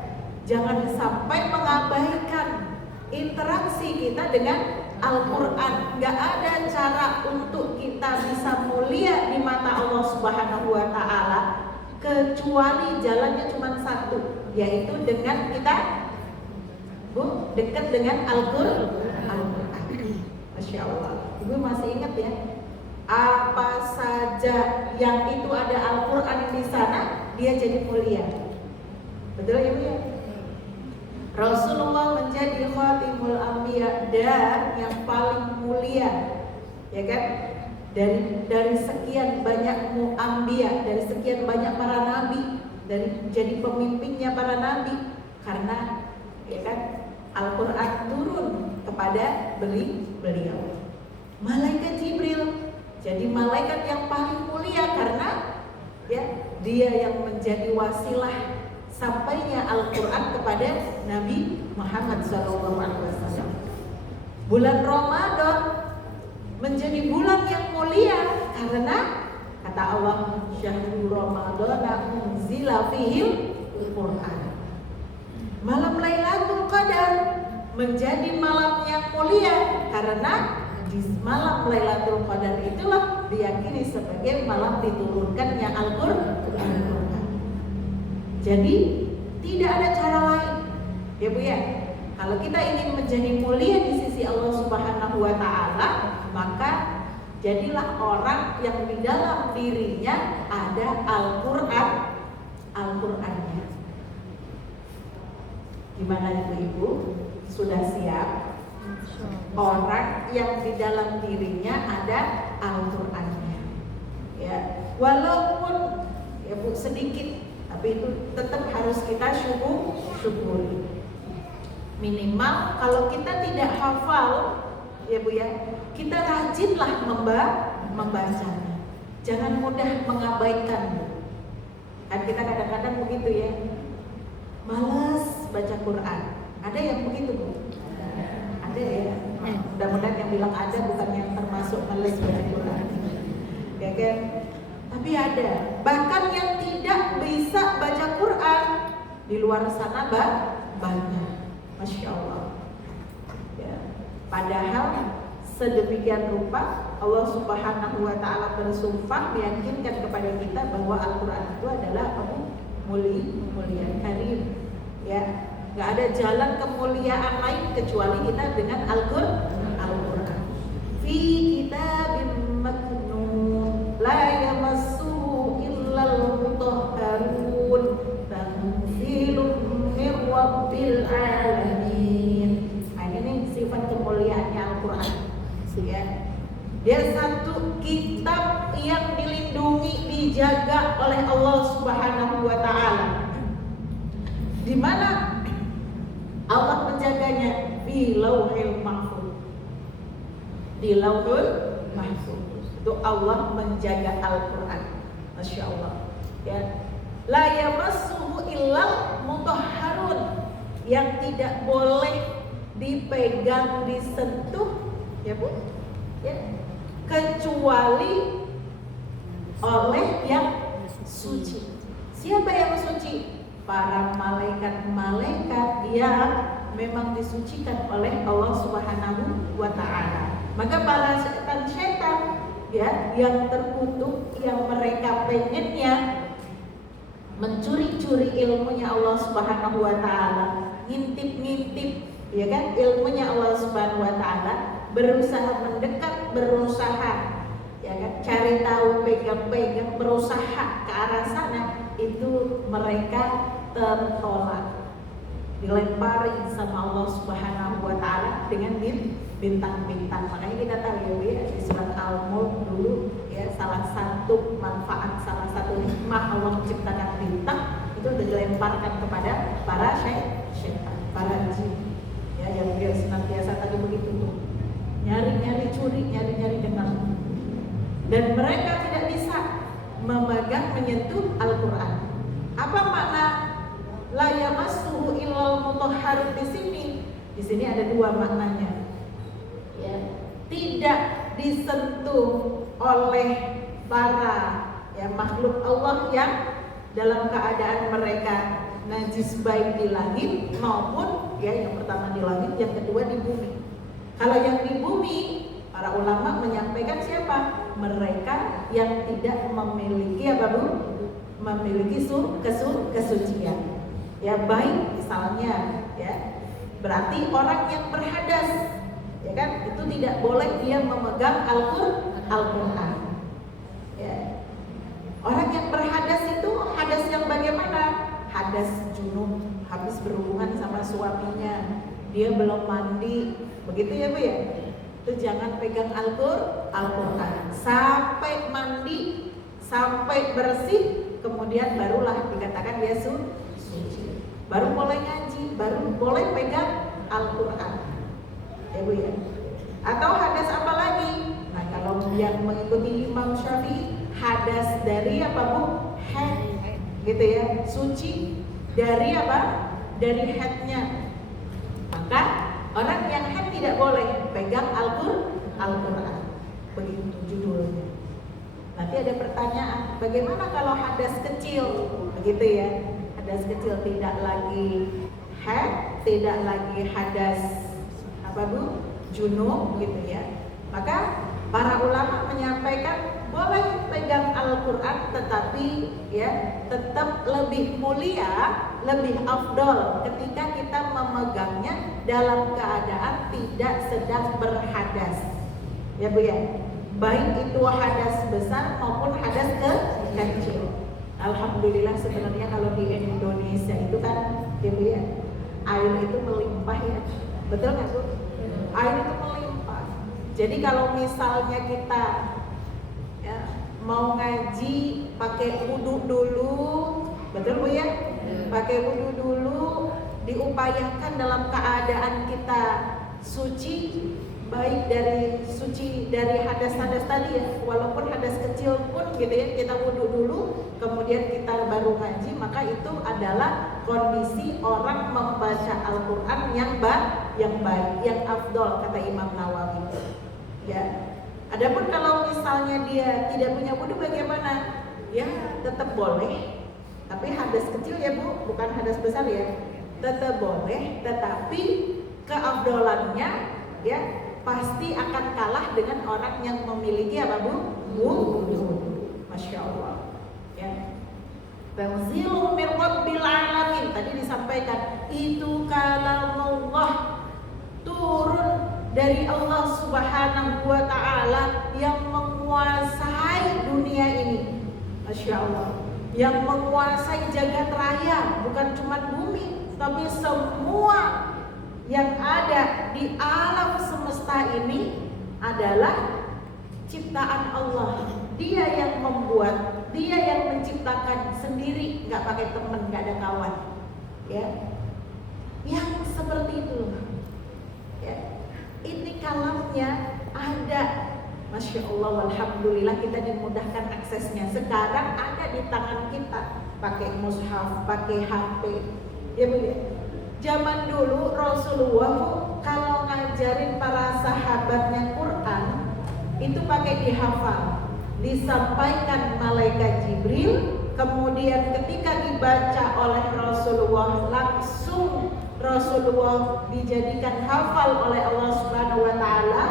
Jangan sampai mengabaikan interaksi kita dengan Al-Quran. Gak ada cara untuk kita bisa mulia di mata Allah Subhanahu wa Ta'ala kecuali jalannya cuma satu, yaitu dengan kita dekat dengan Al-Quran. Masya Allah. Ibu masih ingat ya, apa saja yang itu ada Al-Quran di sana, dia jadi mulia. Betul ya Bu ya? Rasulullah menjadi khatimul anbiya dan yang paling mulia, ya kan? Dari sekian banyak anbiya, dari sekian banyak para nabi, dari jadi pemimpinnya para nabi, karena ya kan Al-Quran turun kepada beliau. Malaikat Jibril jadi malaikat yang paling mulia karena ya dia yang menjadi wasilah sampainya Al-Quran kepada Nabi Muhammad SAW. Bulan Ramadan menjadi bulan yang mulia karena kata Allah, syahrul Ramadan unzila fihil Quran. Malam Lailatul Qadar menjadi malam yang mulia karena di malam Lailatul Qadar itulah diyakini sebagai malam diturunkannya Al-Quran. Jadi tidak ada cara lain, ya Bu ya. Kalau kita ingin menjadi mulia di sisi Allah Subhanahu wa Ta'ala, maka jadilah orang yang di dalam dirinya ada Al-Qur'annya. Gimana Ibu-ibu? Sudah siap? Orang yang di dalam dirinya ada Al-Qur'annya. Ya, walaupun ya Bu sedikit, tapi itu tetap harus kita syukuri. Minimal kalau kita tidak hafal, ya Bu ya, kita rajinlah membacanya. Jangan mudah mengabaikan. Kan kita kadang-kadang begitu ya, malas baca Quran. Ada yang begitu Bu? Ada ya. Mudah-mudahan yang bilang ada bukan yang termasuk malas baca Quran, ya kan? Tapi ada, bahkan yang tidak bisa baca Quran di luar sana banyak, Masya Allah. Ya. Padahal sedemikian rupa Allah Subhanahu wa Ta'ala bersumpah meyakinkan kepada kita bahwa Al-Quran itu adalah mulia, karim. Ya, nggak ada jalan kemuliaan lain kecuali kita dengan Al-Quran. Fi kitabim maknun la yamassuhu illal mutahharun tanzilun mir rabbil alamin. Ini sifat kemuliaannya Al-Quran. Ya. Dia satu kitab yang dilindungi, dijaga oleh Allah Subhanahu wa Ta'ala. Di mana Allah menjaganya? Di Lauhil Mahfuz. Di Lauhul Mahfuz. Itu Allah menjaga Al-Quran. Masya Allah. Ya. La yamassuhu illal mutahharun. Yang tidak boleh dipegang, disentuh, ya Bu, ya, kecuali oleh yang suci. Siapa yang suci? Para malaikat-malaikat yang memang disucikan oleh Allah Subhanahu wa taala. Maka para setan-setan ya yang terkutuk, yang mereka pengennya mencuri-curi ilmunya Allah Subhanahu wa taala, ngintip-ngintip ya kan ilmunya Allah Subhanahu wa taala, berusaha mendekat, berusaha ya kan cari tahu, pegang-pegang, berusaha ke arah sana, itu mereka tertolak, dilempari sama Allah Subhanahu wa taala dengan bintang-bintang. Makanya kita tahu ya di surat Al-Mulk dulu ya, salah satu manfaat, salah satu hikmah Allah menciptakan bintang itu dilemparkan kepada para syaitan, para jin ya, yang dia senantiasa tadi begitu tuh nyari-nyari curi, nyari-nyari dengar, dan mereka tidak bisa memegang, menyentuh Al-Quran. Apa makna la yamassuhu illal mutahharun di sini? Di sini ada dua maknanya. Ya, tidak disentuh oleh para ya makhluk Allah yang dalam keadaan mereka najis, baik di langit maupun ya yang pertama di langit, yang kedua di bumi. Kalau yang di bumi, para ulama menyampaikan siapa? Mereka yang tidak memiliki apa Bu? Memiliki kesucian. Ya baik misalnya ya, berarti orang yang berhadas ya kan, itu tidak boleh dia memegang Al-Quran ya. Orang yang berhadas itu hadas yang bagaimana? Hadas junub, habis berhubungan sama suaminya, dia belum mandi, begitu ya Bu ya, itu jangan pegang Al-Quran sampai mandi, sampai bersih, kemudian barulah dikatakan dia suci, baru boleh ngaji, baru boleh pegang Al-Quran ya Bu ya. Atau hadas apa lagi? Nah kalau yang mengikuti Imam Syafi'i, hadas dari apa Bu? Haid gitu ya, suci dari apa? Dari haidnya. Maka orang yang haid tidak boleh pegang Al-Quran. Begitu judulnya. Nanti ada pertanyaan, bagaimana kalau hadas kecil? Begitu ya. Hadas kecil tidak lagi haid, tidak lagi hadas apa Bu? Junub gitu ya. Maka para ulama menyampaikan boleh pegang Al-Quran, tetapi ya tetap lebih mulia, lebih afdol ketika kita memegangnya dalam keadaan tidak sedang berhadas ya Bu ya, baik itu hadas besar maupun hadas kecil. Alhamdulillah sebenarnya kalau di Indonesia itu kan ya Bu ya, air itu melimpah ya, betul nggak Bu? Air itu melimpah. Jadi kalau misalnya kita ya, mau ngaji pakai wudhu dulu, betul Bu ya? Pakai wudhu dulu, diupayakan dalam keadaan kita suci, baik dari suci dari hadas-hadas tadi ya, walaupun hadas kecil pun gitu ya, kita wudhu dulu, kemudian kita baru ngaji, maka itu adalah kondisi orang membaca Al-Quran yang baik, yang afdol kata Imam Nawawi ya. Adapun kalau misalnya dia tidak punya wudhu bagaimana? Ya tetap boleh, tapi hadas kecil ya Bu, bukan hadas besar ya, tetap boleh, tetapi keafdolannya ya pasti akan kalah dengan orang yang memiliki apa Bu? Wudhu. Masya Allah ya. Tanzilun min Rabbil Alamin, tadi disampaikan itu kalamullah, turun dari Allah Subhanahu wa ta'ala yang menguasai dunia ini. Masya Allah, yang menguasai jagat raya, bukan cuma bumi, tapi semua yang ada di alam semesta ini adalah ciptaan Allah. Dia yang membuat, dia yang menciptakan sendiri, nggak pakai teman, nggak ada kawan ya, yang seperti itu ya. Ini kalamnya ada, Masya Allah, alhamdulillah kita dimudahkan aksesnya. Sekarang ada di tangan kita, pakai mushaf, pakai HP ya Bu ya. Zaman dulu Rasulullah Bu, kalau ngajarin para sahabatnya Quran itu pakai dihafal, disampaikan malaikat Jibril, kemudian ketika dibaca oleh Rasulullah langsung Rasulullah dijadikan hafal oleh Allah Subhanahu wa taala,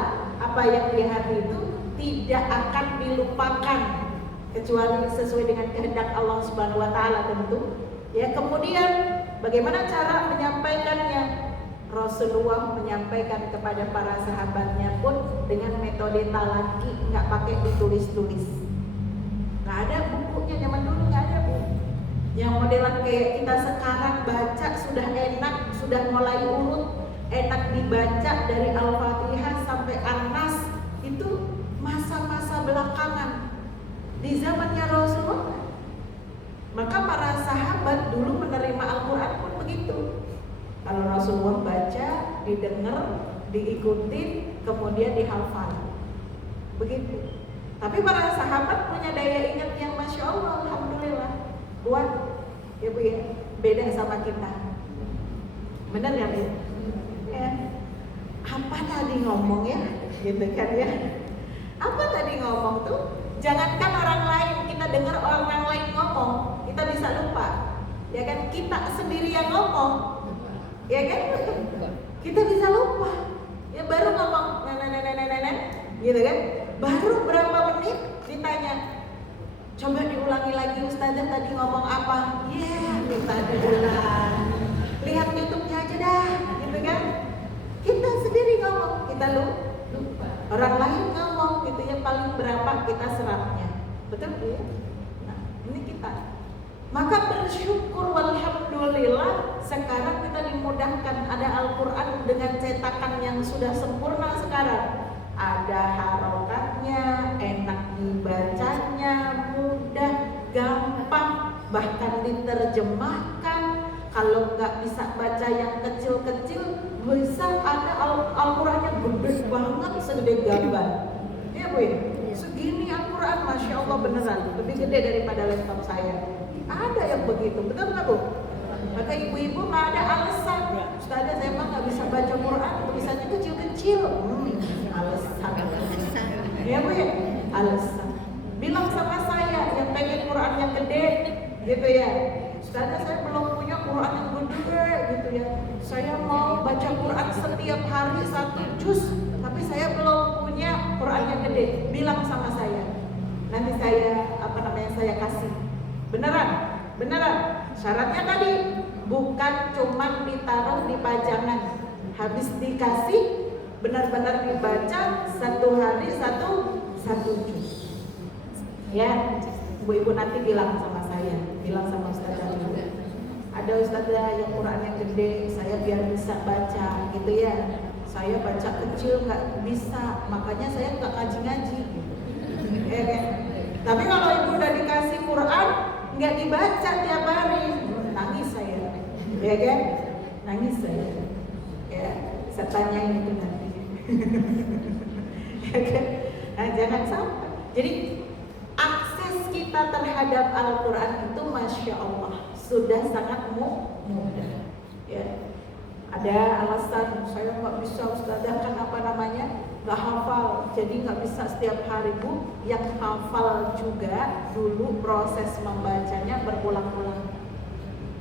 apa yang di hati itu tidak akan dilupakan kecuali sesuai dengan kehendak Allah Subhanahu wa taala tentu. Ya, kemudian bagaimana cara menyampaikannya? Rasulullah menyampaikan kepada para sahabatnya pun dengan metode talaki, nggak pakai ditulis-tulis. Nggak ada bukunya, zaman dulu nggak ada buku. Yang modelan kayak kita sekarang baca sudah enak, sudah mulai urut, enak dibaca dari Al-Fatihah sampai An-Nas, itu masa-masa belakangan di zamannya Rasulullah. Maka para sahabat dulu menerima Al-Quran pun begitu. Kalau Rasulullah baca, didengar, diikuti, kemudian dihafal. Begitu. Tapi para sahabat punya daya ingat yang Masya Allah, Alhamdulillah kuat. Ya Bu ya, beda sama kita. Benar ya Bu? Ya. Apa tadi ngomong ya? Gitu kan ya. Apa tadi ngomong tuh? Jangankan orang lain, kita dengar orang lain ngomong, kita bisa lupa. Ya kan, kita sendiri yang ngomong. Ya kan? Kita bisa lupa. Ya baru ngomong nenek gitu kan? Baru berapa menit ditanya, coba diulangi lagi Ustazah tadi ngomong apa? Minta diulang. Lihat YouTube-nya aja dah, gitu kan? Kita sendiri ngomong, kita lupa. Orang lain ngomong gitu ya, paling berapa kita serapnya. Betul ya? Nah, ini kita. Maka bersyukur walhamdulillah sekarang kita dimudahkan, ada Al-Quran dengan cetakan yang sudah sempurna sekarang. Ada harokatnya, enak dibacanya, mudah, gampang, bahkan diterjemahkan. Kalau nggak bisa baca yang kecil-kecil, bisa ada Al-Quran yang gede banget, segede gambar. Ya Bu ya? Segini Al-Quran, Masya Allah beneran, lebih gede daripada laptop saya. Ada yang begitu, betul nggak Bu? Maka ibu-ibu nggak ada alasan. Ustazah saya mah nggak bisa baca Quran, tulisannya kecil-kecil. Alasan. Ya Bu ya? Alasan. Bilang sama saya yang pengen Quran yang gede, gitu ya. Ustazah saya belum punya Quran yang gede, gitu ya. Saya mau baca Quran setiap hari 1 juz, tapi saya belum punya Quran yang gede. Bilang sama saya. Nanti saya saya kasih. Beneran. Syaratnya tadi bukan cuman ditaruh di pajangan, habis dikasih benar-benar dibaca 1 hari 1 juz. Ya, ibu-ibu nanti bilang sama saya, bilang sama Ustazah juga. Ada Ustazah yang Quran yang gede, saya biar bisa baca, gitu ya. Saya baca kecil nggak bisa, makanya saya nggak ngaji-ngaji. Ya kan? Tapi kalau ibu udah dikasih Quran, nggak dibaca tiap hari, nangis saya, ya kan? Nangis saya, ya. Saya tanyain itu nanti, ya kan? Nah, jangan sampai. Jadi akses kita terhadap Al-Quran itu Masya Allah sudah sangat mudah. Ya. Ada alasan saya nggak bisa Ustazah kan nggak hafal, jadi nggak bisa setiap hari. Bu, yang hafal juga dulu proses membacanya berulang-ulang.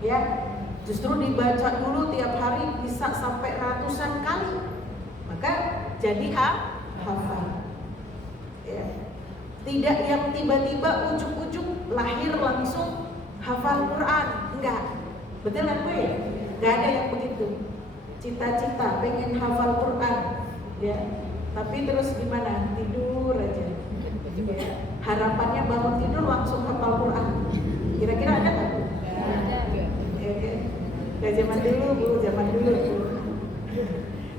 Ya, justru dibaca dulu tiap hari bisa sampai ratusan kali, maka jadi hafal. Ya. Tidak yang tiba-tiba ujuk-ujuk lahir langsung hafal Quran, enggak. Betul kan gue? Enggak ada yang begitu. Cita-cita pengen hafal Quran, ya. Tapi terus gimana? Tidur aja. Ya. Harapannya bangun tidur langsung hafal Quran. Kira-kira ada nggak? Ada. Ya, zaman dulu Bu,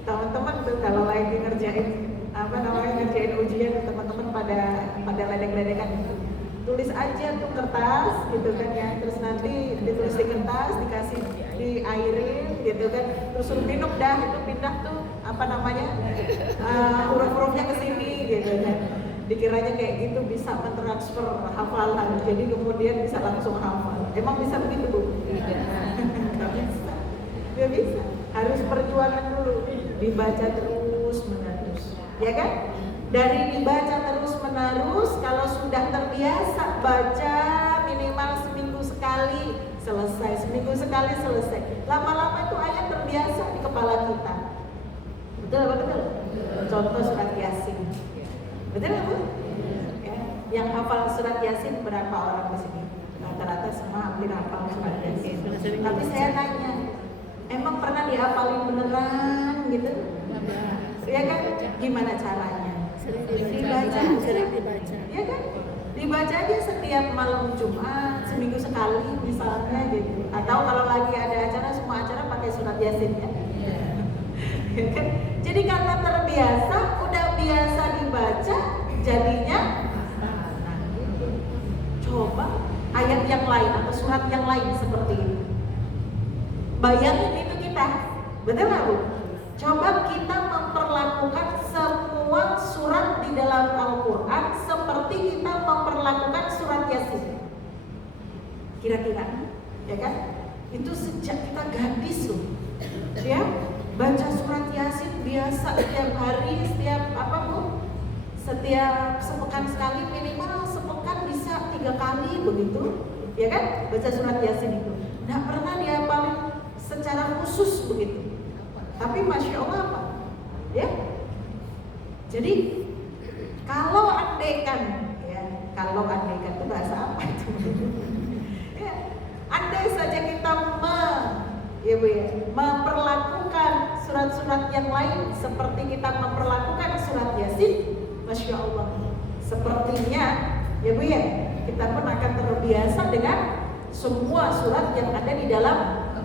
Teman-teman tuh kalau lagi ngerjain ngerjain ujian, teman-teman pada ledek-ledekan. Tulis aja tuh kertas gitu kan ya, terus nanti ditulis di kertas, dikasih diairin gitu kan, terus suruh minum dah, itu pindah tuh huruf-hurufnya ke sini gitu kan. Dikiranya kayak gitu bisa mentransfer hafalan, jadi kemudian bisa langsung hafal. Emang bisa begitu Bu? Nggak bisa, harus perjuangan dulu, dibaca terus menerus, ya kan? Dari dibaca terus menerus, kalau sudah terbiasa baca minimal seminggu sekali, selesai, seminggu sekali selesai. Lama-lama itu ayat terbiasa di kepala kita. Betul apa betul? Contoh surat Yasin. Betul apa? Ya. Yang hafal surat Yasin berapa orang di sini? Rata-rata semua hampir hafal surat Yasin. Tapi saya nanya, emang pernah dihafalin beneran gitu? Ya kan? Gimana caranya? Dibaca. Ya kan? Dibaca aja setiap malam Jumat, seminggu sekali misalnya gitu. Atau kalau lagi ada acara, semua acara pakai surat Yasin ya. Ya kan? Jadi karena terbiasa, udah biasa dibaca, jadinya coba ayat yang lain atau surat yang lain seperti itu. Bayangin itu kita, betul nggak Bu? Coba kita memperlakukan semua surat di dalam Al-Quran seperti kita memperlakukan surat Yasin. Kira-kira, ya kan? Itu sejak kita gadis loh, ya. Baca surat Yasin biasa setiap hari, setiap apa Bu? Setiap sepekan sekali, minimal sepekan bisa 3 kali begitu, ya kan? Baca surat Yasin itu. Nggak pernah dihafalin secara khusus begitu. Tapi Masya Allah apa? Ya. Jadi kalau andaikan, ya, kalau andaikan itu bahasa apa itu? Ya, andai saja kita ya Bu ya, memperlakukan surat-surat yang lain seperti kita memperlakukan surat Yasin, Masya Allah, sepertinya ya Bu ya, kita pun akan terbiasa dengan semua surat yang ada di dalam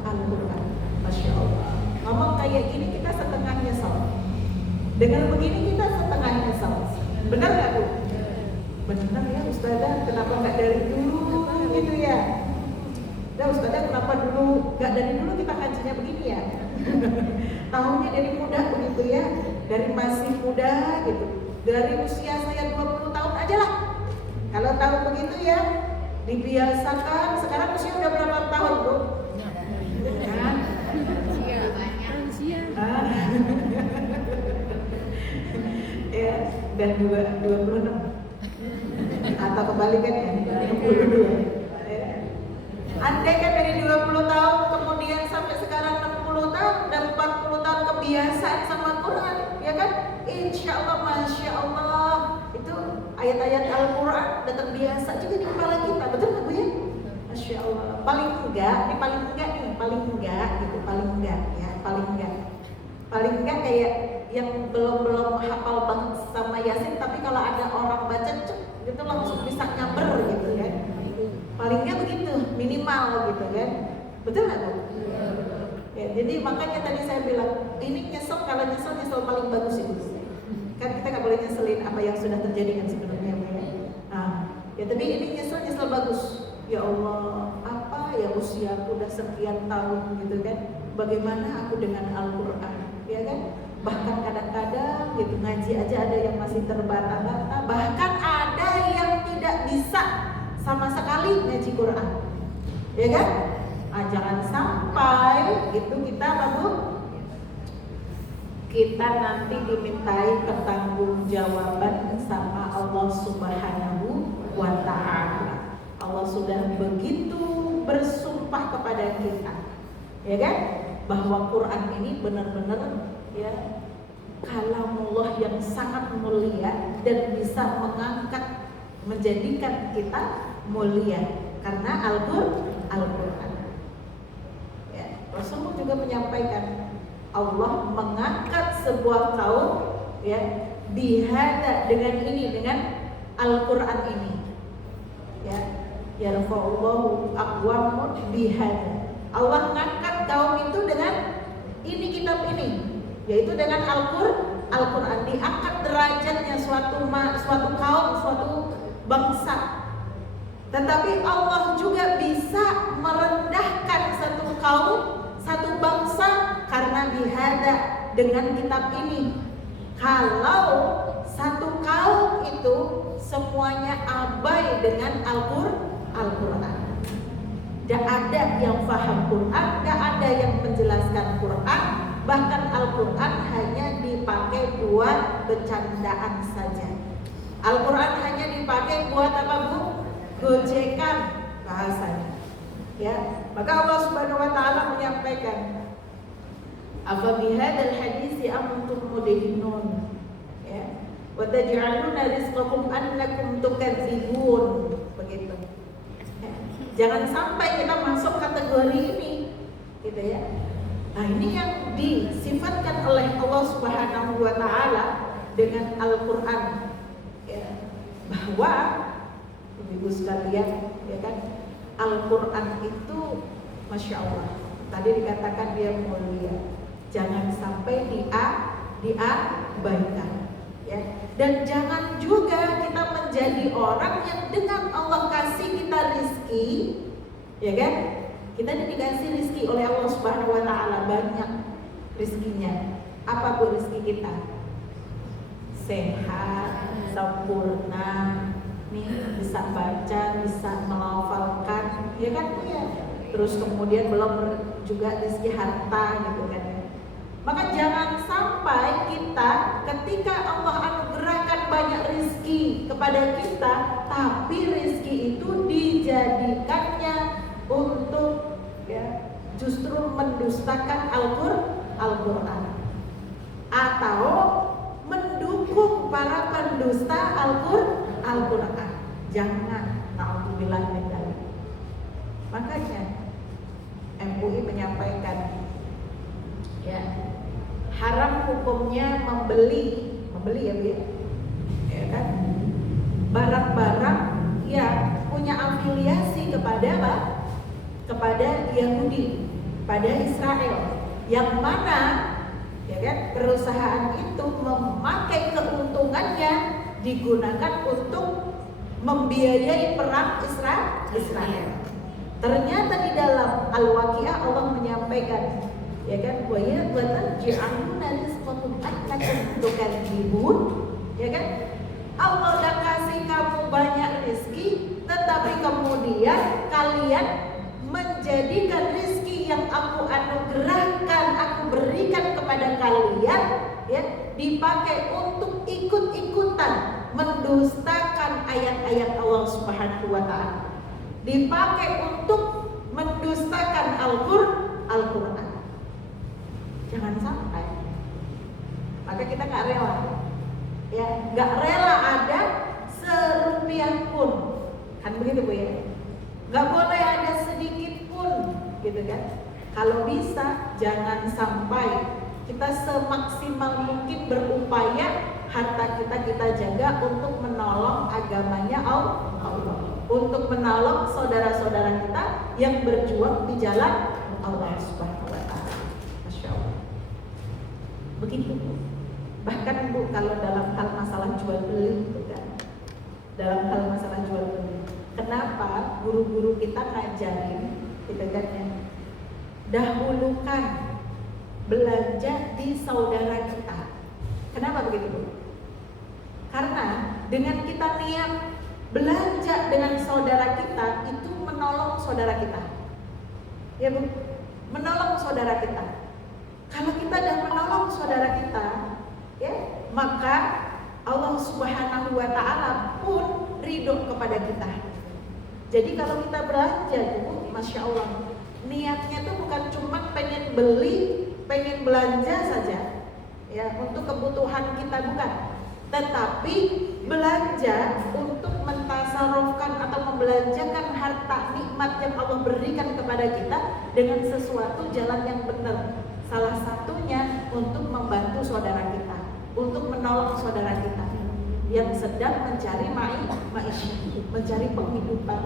Al-Quran. Masya Allah. Ngomong kayak gini kita setengah nyesel. Dengan begini kita setengah nyesel. Benar nggak Bu? Benar ya Ustazah, kenapa nggak dari dulu gitu ya? Nah Ustazah, kenapa nggak dari dulu kita ngajinya begini ya? Tahunya dari muda begitu ya, dari masih muda gitu. Dari usia saya 20 tahun aja lah. Kalau tahu begitu ya, dibiasakan. Sekarang usia udah berapa tahun Bu? Kan? Ya, dan 26 atau kebalikannya 62. Ya. Andai kan dari 20 tahun kemudian sampai sekarang 60 tahun dan 40 tahun kebiasaan sama Quran, ya kan? Insya Allah, Masya Allah, itu ayat-ayat Al-Quran udah terbiasa juga di kepala kita, betul nggak Bu ya? Masya Allah. Paling enggak gitu, paling enggak kayak yang belum hafal banget sama Yasin, tapi kalau ada orang baca gitu langsung bisa nyamber gitu kan. Paling enggak begitu, minimal gitu kan. Betul nggak Bu? Ya, jadi makanya tadi saya bilang, ini nyesel, kalau nyesel paling bagus itu. Kan kita nggak boleh nyeselin apa yang sudah terjadi kan sebenarnya ya. Nah, ya tapi ini nyesel bagus. Ya Allah, apa ya usiaku udah sekian tahun gitu kan. Bagaimana aku dengan Al-Quran, ya kan? Bahkan kadang-kadang gitu ngaji aja ada yang masih terbata-bata, bahkan ada yang tidak bisa sama sekali ngaji Quran, ya kan? Jangan sampai gitu kita kita nanti dimintai pertanggungjawaban sama Allah Subhanahu wa Ta'ala. Allah sudah begitu bersumpah kepada kita, ya kan? Bahwa Quran ini benar-benar ya kalamullah yang sangat mulia dan bisa mengangkat, menjadikan kita mulia karena Al-Quran. Ya, Rasulullah juga menyampaikan Allah mengangkat sebuah kaum ya bihada dengan Al-Quran ini. Ya, yarfa'ullahu aqwamun bihada. Allah mengangkat kaum itu dengan ini kitab ini, yaitu dengan Al-Quran, diangkat derajatnya suatu kaum, suatu bangsa. Tetapi Allah juga bisa merendahkan satu kaum, satu bangsa karena bihada dengan kitab ini. Kalau satu kaum itu semuanya abai dengan Al-Quran. Gak ada yang paham Quran, gak ada yang menjelaskan Quran, bahkan Al-Quran hanya dipakai buat bercandaan saja. Al-Quran hanya dipakai buat apa Bu? Gojekan bahasanya. Ya, maka Allah Subhanahu wa taala menyampaikan, "Afa bihadzal haditsi antum mudhinun." Ya. Wa taj'aluna rizqakum annakum tukadzibun. Begitu. Ya. Jangan sampai kita masuk kategori ini, gitu ya. Nah, ini yang disifatkan oleh Allah Subhanahu wa taala dengan Al-Qur'an. Ya. Bahwa Ibu sekalian, ya kan? Al-Quran itu Masya Allah, tadi dikatakan dia mulia, jangan sampai diabaikan, ya. Dan jangan juga kita menjadi orang yang dengan Allah kasih kita rizki, ya kan? Kita dikasih rizki oleh Allah Subhanahu Wa Taala, banyak rizkinya. Apa bu rizki kita? Sehat, sempurna, nih bisa baca, bisa melafalkan, ya kan ya. Terus kemudian belum juga rezeki harta gitu kan ya. Maka jangan sampai kita ketika Allah anugerahkan banyak rezeki kepada kita, tapi rezeki itu dijadikannya untuk ya justru mendustakan Al-Qur'an atau mendukung para pendusta Al-Qur'an. Jangan, na'udzubillah min dzalik. Makanya MUI menyampaikan ya, haram hukumnya membeli ya Bu ya kan, barang-barang yang punya afiliasi kepada apa? Kepada Yahudi, pada Israel, yang mana ya kan perusahaan itu memakai keuntungannya digunakan untuk membiayai perang Israel. Ternyata di dalam Al-Waqiah Allah menyampaikan, ya kan, wa ya wataj'aluna rizqakum annakum tukadzibun, ya kan? Allah udah kasih kamu banyak rezeki, tetapi kemudian kalian menjadikan rezeki yang aku anugerahkan, aku berikan kepada kalian, ya, dipakai untuk ikut-ikutan mendustakan ayat-ayat Allah Subhanahu wa taala. Dipakai untuk mendustakan Al-Qur'an. Jangan sampai. Maka kita nggak rela, ya, nggak rela ada serupiah pun, kan begitu Bu ya? Nggak boleh ada sedikit pun, gitu kan? Kalau bisa jangan sampai kita semaksimal mungkin berupaya harta kita jaga untuk menolong agamanya Allah, untuk menolong saudara-saudara kita yang berjuang di jalan Allah Subhanahu wa taala. Masya Allah. Begitu Bu. Bahkan Bu, kalau dalam hal masalah jual beli gitu kan. Dalam hal masalah jual beli. Kenapa guru-guru kita ngajarin gitu kan ya? Dahulukan belanja di saudara kita. Kenapa begitu Bu? Karena dengan kita niat belanja dengan saudara kita itu menolong saudara kita, ya Bu, menolong saudara kita. Kalau kita sudah menolong saudara kita, ya, maka Allah Subhanahu wa taala pun ridho kepada kita. Jadi kalau kita belanja Bu, Masya Allah, niatnya tuh bukan cuma pengen beli, pengen belanja saja, ya, untuk kebutuhan kita, bukan. Tetapi belanja untuk mentasarufkan atau membelanjakan harta nikmat yang Allah berikan kepada kita dengan sesuatu jalan yang benar. Salah satunya untuk membantu saudara kita, untuk menolong saudara kita yang sedang mencari ma'isyah, mencari penghidupan.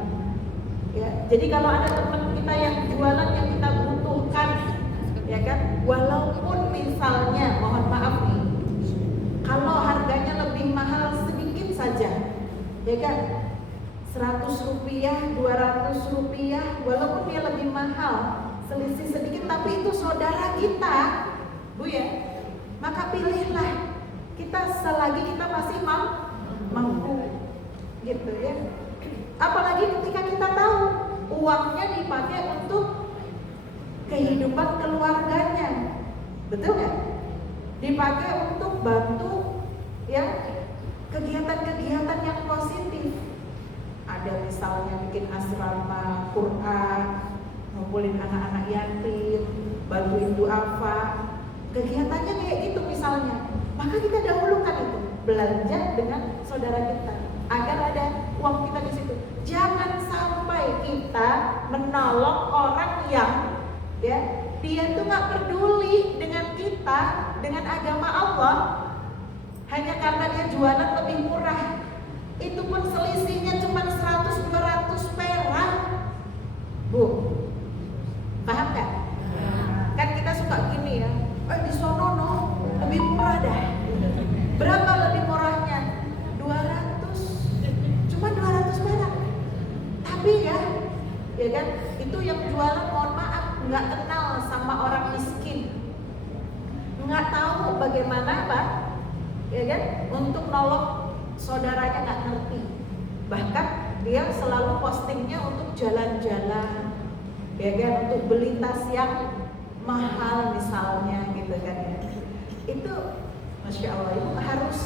Ya, jadi kalau ada teman kita yang jualan yang kita butuhkan, ya kan, walaupun misalnya, mohon maaf nih, kalau harganya lebih mahal sedikit saja, ya kan, 100 rupiah, 200 rupiah, walaupun dia lebih mahal, selisih sedikit, tapi itu saudara kita, Bu ya, maka pilihlah kita selagi kita masih mampu, gitu ya. Apalagi ketika kita tahu uangnya dipakai untuk kehidupan keluarganya, betul nggak? Dipakai untuk bantu ya kegiatan-kegiatan yang positif. Ada misalnya bikin asrama Quran, ngumpulin anak-anak yatim, bantuin duafa, kegiatannya kayak gitu misalnya. Maka kita dahulukan itu, belanja dengan saudara kita agar ada uang kita di situ. Jangan sampai kita menolong orang yang dia tuh nggak peduli dengan kita, dengan agama Allah, hanya karena dia jualan lebih murah. Itu pun selisihnya cuma 100-200 perak, Bu. Paham nggak? Kan kita suka gini ya, di sono lebih murah dah. Berapa lebih murahnya? 200, cuma 200 perak. Tapi ya kan, itu yang jualan mohon maaf nggak kenal sama orang miskin, nggak tahu bagaimana Pak, ya kan, untuk nolong saudaranya, nggak ngerti. Bahkan dia selalu postingnya untuk jalan-jalan, ya kan, untuk beli tas yang mahal misalnya gitu kan ya. Itu Masya Allah, itu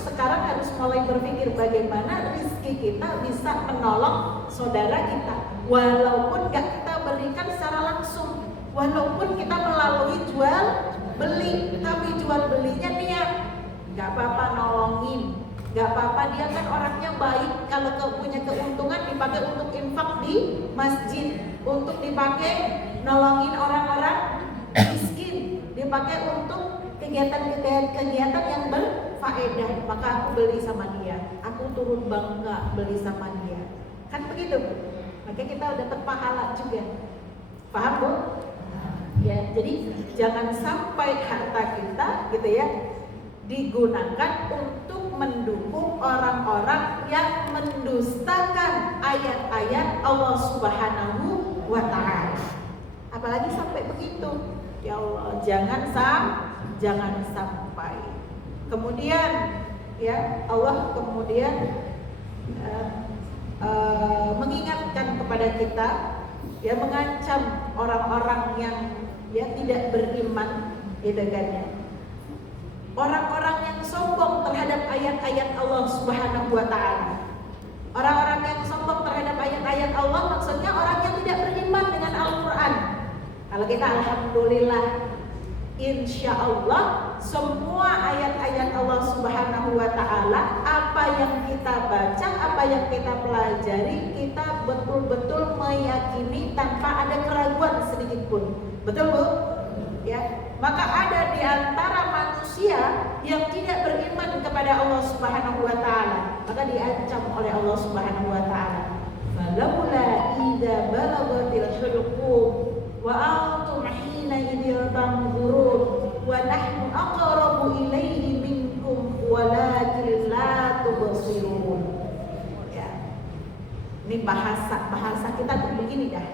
sekarang harus mulai berpikir bagaimana rezeki kita bisa menolong saudara kita, walaupun gak kita berikan secara langsung, walaupun kita melalui jual beli, tapi jual belinya niat, gak apa-apa nolongin, gak apa-apa, dia kan orangnya baik. Kalau punya keuntungan dipakai untuk infak di masjid, untuk dipakai nolongin orang-orang miskin, dipakai untuk kegiatan yang berfaedah, maka aku beli sama dia, aku turut bangga beli sama dia, kan begitu Bu? Maka kita dapat pahala juga, paham Bu? Ya, jadi jangan sampai harta kita gitu ya digunakan untuk mendukung orang-orang yang mendustakan ayat-ayat Allah Subhanahu wa Ta'ala. Apalagi sampai begitu, ya Allah, jangan sampai. Kemudian ya Allah kemudian mengingatkan kepada kita, ya, mengancam orang-orang yang tidak beriman, gitu kan ya. Orang-orang yang sombong terhadap ayat-ayat Allah Subhanahu wa Ta'ala. Orang-orang yang sombong terhadap ayat-ayat Allah maksudnya orang yang tidak beriman dengan Al-Quran. Kalau kita alhamdulillah, insya Allah semua ayat-ayat Allah Subhanahu wa Ta'ala, apa yang kita baca, apa yang kita pelajari, kita betul-betul meyakini tanpa ada keraguan sedikit pun. Betul Bu? Ya. Maka ada di antara manusia yang tidak beriman kepada Allah Subhanahu wa Ta'ala, maka diancam oleh Allah Subhanahu wa Ta'ala. Falaula idza balagatil hulqum wa antum hina idzil tanzurun wa nahnu aqrabu ilaihi minkum walakin la tubsirun. Ya. Ini bahasa kita tuh begini dah.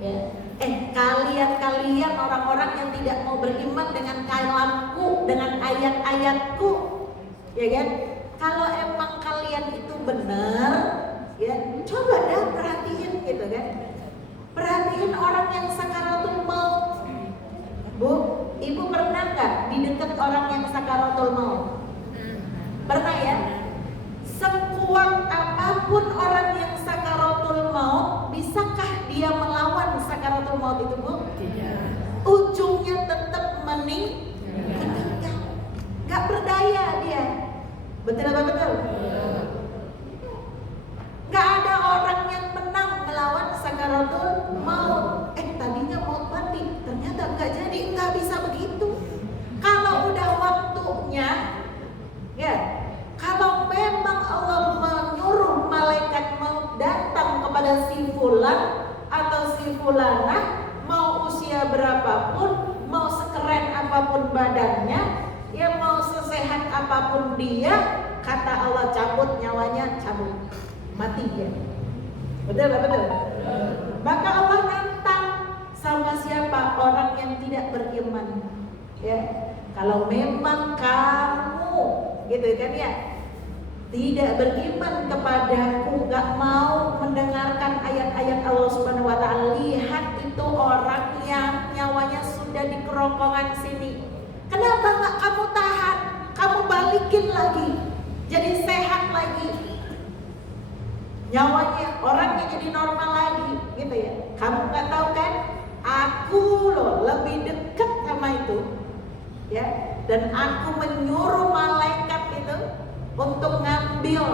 Ya. Kalian orang-orang yang tidak mau beriman dengan kalamku, dengan ayat-ayatku, ya kan? Kalau emang kalian itu benar, ya coba dah perhatiin gitu kan. Perhatiin orang yang sakaratul maut. Bu, Ibu pernah nggak di dekat orang yang sakaratul maut? Pernah ya? Sekuat apapun orang yang sakaratul maut, bisakah dia melawan sakaratul maut itu, Bu? Tidak. Ujungnya tetap meninggal. Gak berdaya dia. Betul apa betul? Gak ada orang yang menang melawan sakaratul maut. Tadinya mau mati, ternyata gak jadi. Gak bisa begitu. Kalau udah waktunya, ya, kalau memang Allah menyuruh malaikat maut datang kepada si fulan atau si fulanah, mau usia berapapun, mau sekeren apapun badannya, ya mau sesehat apapun dia, kata Allah cabut nyawanya, cabut, mati dia. Betul gak betul? Maka Allah nantang sama siapa? Orang yang tidak beriman. Ya, kalau memang kamu, gitu kan ya, tidak beriman kepadaku, gak mau mendengarkan ayat-ayat Allah Subhanahu wa Ta'ala, lihat itu orang yang nyawanya sudah di kerongkongan sini. Kenapa gak kamu tahan? Kamu balikin lagi, jadi sehat lagi. nyawanya orangnya jadi normal lagi, gitu ya. Kamu nggak tahu kan? Aku loh lebih dekat sama itu, ya. Dan aku menyuruh malaikat itu untuk ngambil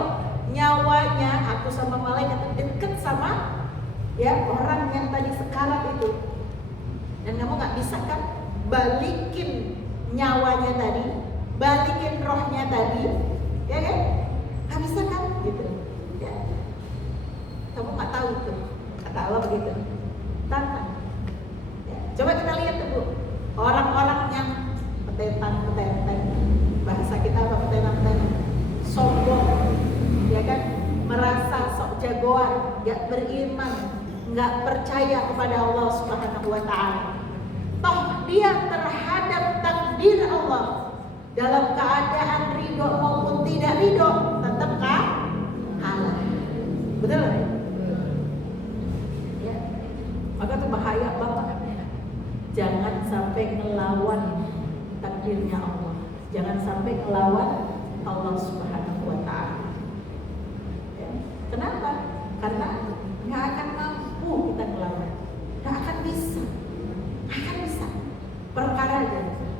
nyawanya. Aku sama malaikat deket sama ya orang yang tadi sekarat itu. Dan kamu nggak bisa kan balikin nyawanya tadi, balikin rohnya tadi, ya kan? Nggak bisa kan, gitu. Ya. Kamu nggak tahu itu, kata Allah begitu. Tanpa. Ya. Coba kita lihat tuh Bu, orang-orang yang petentang, bahasa kita apa petentang, sombong, ya kan? Merasa sok jagoan, nggak beriman, nggak percaya kepada Allah Subhanahu Wa Taala. Toh dia terhadap takdir Allah dalam keadaan ridho maupun tidak ridho tetap kalah. Betul? Ya. Maka itu bahaya banget. Jangan sampai melawan takdirnya Allah. Jangan sampai melawan Allah Subhanahu Wa Taala. Ya. Kenapa? Karena nggak akan mampu kita melawan, nggak akan bisa.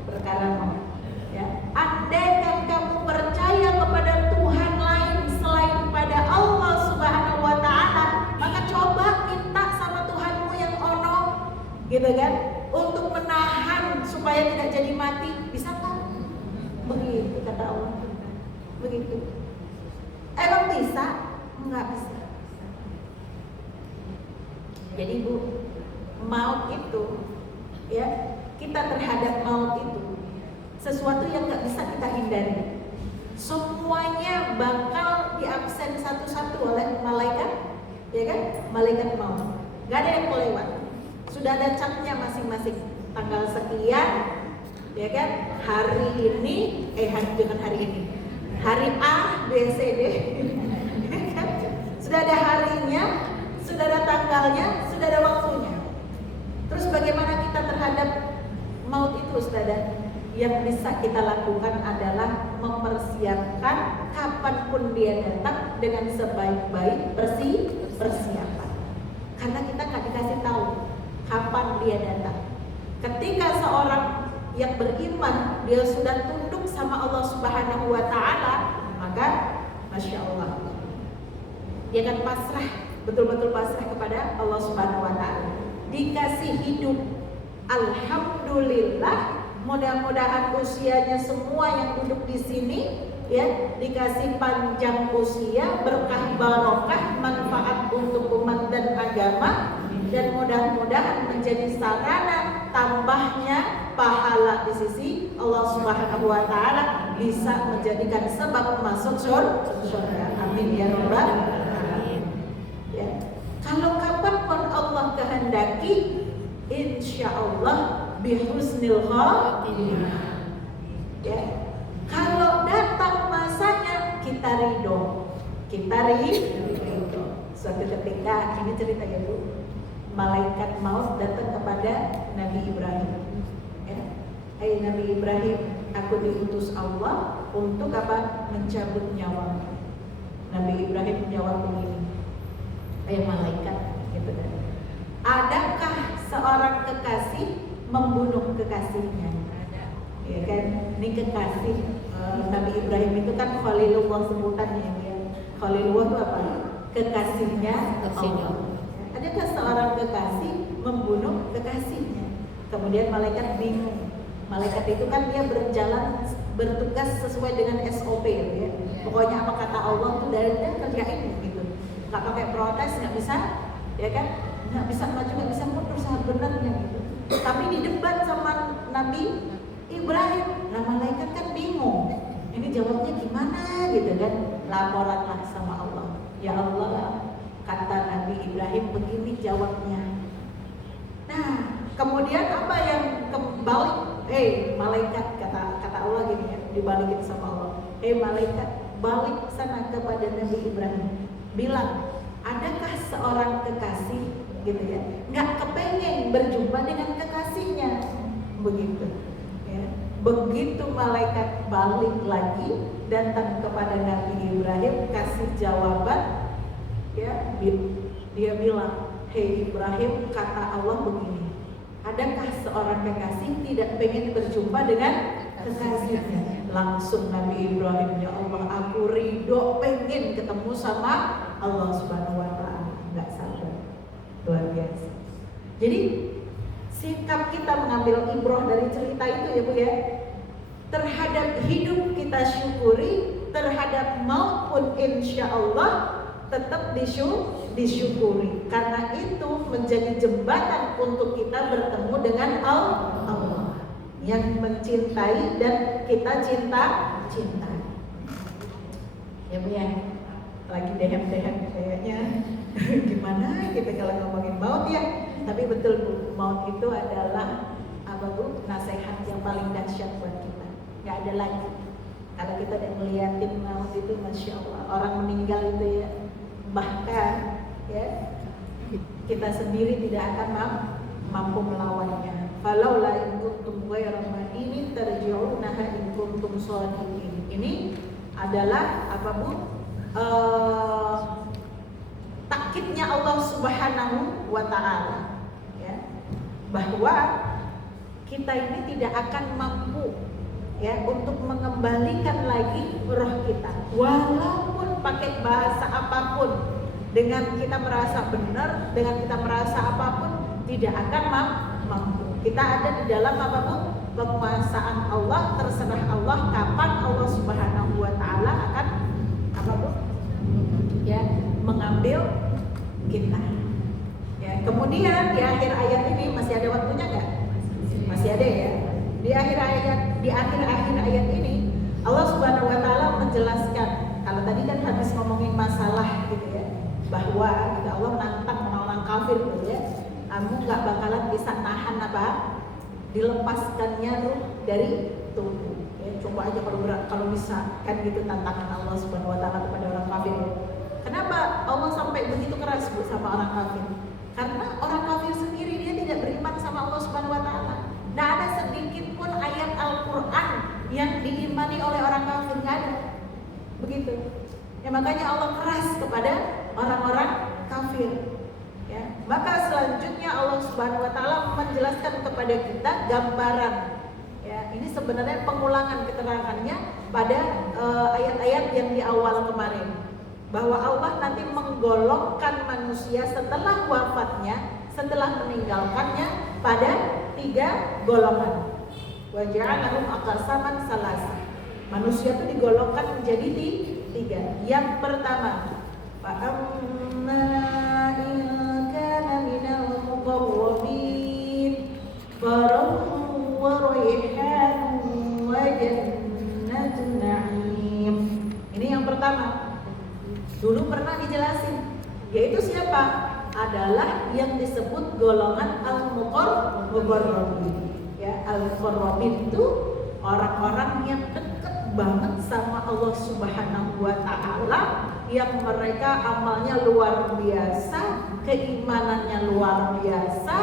Perkara mau, ya. Andaikan kamu percaya kepada Tuhan lain selain pada Allah Subhanahu Wa Taala, maka coba minta sama Tuhanmu yang ono, gitu kan, untuk menahan supaya tidak jadi mati. Bisa tak? Begitu kata Allah. Begitu. Emang bisa? Enggak bisa. Jadi Bu, maut itu, ya, kita terhadap maut itu sesuatu yang nggak bisa kita hindari. Semuanya bakal diabsen satu-satu oleh malaikat, ya kan? Malaikat maut. Nggak ada yang kelewat. Sudah ada capnya masing-masing. Tanggal sekian, ya kan? Hari ini, jangan hari ini. Hari A, B, C, D. Sudah ada harinya, sudah ada tanggalnya, sudah ada waktunya. Terus bagaimana kita terhadap maut itu, saudara? Yang bisa kita lakukan adalah mempersiapkan kapanpun dia datang dengan sebaik-baik persiapan. Karena kita nggak dikasih tahu kapan dia datang. Ketika seorang yang beriman dia sudah tunduk sama Allah Subhanahu Wa Taala, maka masya Allah, dia akan pasrah, betul-betul pasrah kepada Allah Subhanahu Wa Taala. Dikasih hidup, alhamdulillah. Mudah-mudahan usianya semua yang duduk di sini, ya, dikasih panjang usia, berkah barokah, manfaat untuk umat dan agama, dan mudah-mudahan menjadi sarana tambahnya pahala di sisi Allah Subhanahu Wa Taala, bisa menjadikan sebab masuk surga. Amin ya rabbal alamin. Ya. Kalau kapanpun Allah kehendaki, insya Allah bihusnil khatimah. Ya. Kalau datang masanya kita ridho. Suatu ketika, ini cerita ya Bu, malaikat maut datang kepada Nabi Ibrahim. Ya. Hai Nabi Ibrahim, aku diutus Allah untuk apa? Mencabut nyawa. Nabi Ibrahim menjawab begini, malaikat, gitu kan. Adakah seorang kekasih membunuh kekasihnya? Ya kan, ini kekasih. Nabi Ibrahim itu kan Khalilullah sebutannya, ya. Khalilullah itu apa? Kekasihnya Allah. Adakah seorang kekasih membunuh kekasihnya? Kemudian malaikat bingung. Malaikat itu kan dia bertugas sesuai dengan SOP, ya. Pokoknya apa kata Allah tuh dari dia kerjain gitu. Nggak pakai protes, nggak bisa, ya kan? Nggak bisa maju, nggak bisa mundur saat benarnya gitu. Tapi di debat sama Nabi Ibrahim, nah malaikat kan bingung. Ini jawabnya gimana gitu kan? Laporanlah sama Allah. Ya Allah, kata Nabi Ibrahim begini jawabnya. Nah, kemudian apa yang kembali? Malaikat, kata Allah gini ya, dibalikin sama Allah. Malaikat, balik sana kepada Nabi Ibrahim. Bilang, adakah seorang kekasih gitu ya, nggak kepengen berjumpa dengan kekasihnya, begitu ya. Begitu malaikat balik lagi datang kepada Nabi Ibrahim kasih jawaban, ya, dia bilang, "Hei Ibrahim, kata Allah begini, adakah seorang kekasih tidak pengen berjumpa dengan kekasihnya?" Langsung Nabi Ibrahim, "Ya Allah, aku ridho pengen ketemu sama Allah Subhanahu wa Ta'ala." Nggak sabar, luar biasa. Jadi sikap kita mengambil ibrah dari cerita itu ya Bu ya, terhadap hidup kita syukuri, terhadap maut pun insya Allah tetap disyukuri, karena itu menjadi jembatan untuk kita bertemu dengan Allah yang mencintai dan kita cinta. Ya Bu ya, lagi dehem-dehem kayaknya gimana kita kalau ngomongin maut ya. Tapi betul Bu, maut itu adalah apa Bu, nasihat yang paling dahsyat buat kita. Nggak ada lagi. Kalau kita udah ngeliatin maut itu, Masya Allah, orang meninggal itu ya, bahkan ya kita sendiri tidak akan mampu melawannya. Falaula in kuntum ghairu madinin tarji'unaha in kuntum shadiqin. Ini adalah apa Bu? Takkidnya Allah Subhanahu wa Ta'ala ya, bahwa kita ini tidak akan mampu ya untuk mengembalikan lagi roh kita, walaupun pakai bahasa apapun, dengan kita merasa benar, dengan kita merasa apapun, tidak akan mampu. Kita ada di dalam apapun penguasaan Allah, terserah Allah kapan Allah Subhanahu wa Ta'ala akan apapun ya mengambil kita. Ya, kemudian di akhir ayat ini masih ada waktunya nggak? Masih ada ya. Di akhir ayat ini Allah Subhanahu wa Ta'ala menjelaskan, kalau tadi kan habis ngomongin masalah gitu ya, bahwa gitu, Allah menantang orang-orang kafir gitu ya, kamu nggak bakalan bisa nahan apa dilepaskannya ruh dari tubuh. Ya, coba aja kalau bisa kan gitu tantangan Allah Subhanahu wa Ta'ala kepada orang kafir. Kenapa Allah sampai begitu keras Bu sama orang kafir? Karena orang kafir sendiri dia tidak beriman sama Allah Subhanahu wa Ta'ala. Nah, ada sedikit pun ayat Al-Quran yang diimani oleh orang kafir, nggak ada. Begitu. Ya, makanya Allah keras kepada orang-orang kafir. Ya, maka selanjutnya Allah Subhanahu wa Ta'ala menjelaskan kepada kita gambaran. Ya, ini sebenarnya pengulangan keterangannya pada ayat-ayat yang di awal kemarin, bahwa Allah nanti menggolongkan manusia setelah wafatnya, setelah meninggalkannya pada 3 golongan. Wa ja'alahum aqsaman salasa. Manusia itu digolongkan menjadi 3. Yang pertama, fa amma in kana minal muqarrabin farahun wa rayhanun wa jannatun na'im. Ini yang pertama. Dulu pernah dijelasin, yaitu siapa? Adalah yang disebut golongan al-muqarrabin. Ya, al-muqarrabin itu orang-orang yang dekat banget sama Allah Subhanahu wa Ta'ala, yang mereka amalnya luar biasa, keimanannya luar biasa,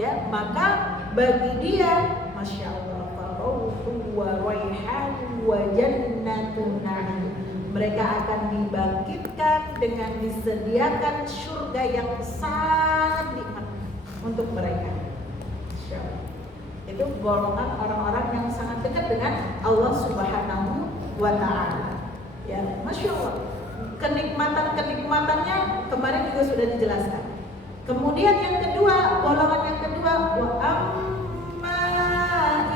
ya, maka bagi dia Masya Allah, farauhu wa raihan wa jannatun na'im. Mereka akan dibangkitkan dengan disediakan surga yang sangat nikmat untuk mereka. Itu golongan orang-orang yang sangat dekat dengan Allah Subhanahu wa Ta'ala. Ya, Masya Allah. Kenikmatan-kenikmatannya kemarin juga sudah dijelaskan. Kemudian yang kedua, golongan yang kedua, wa amma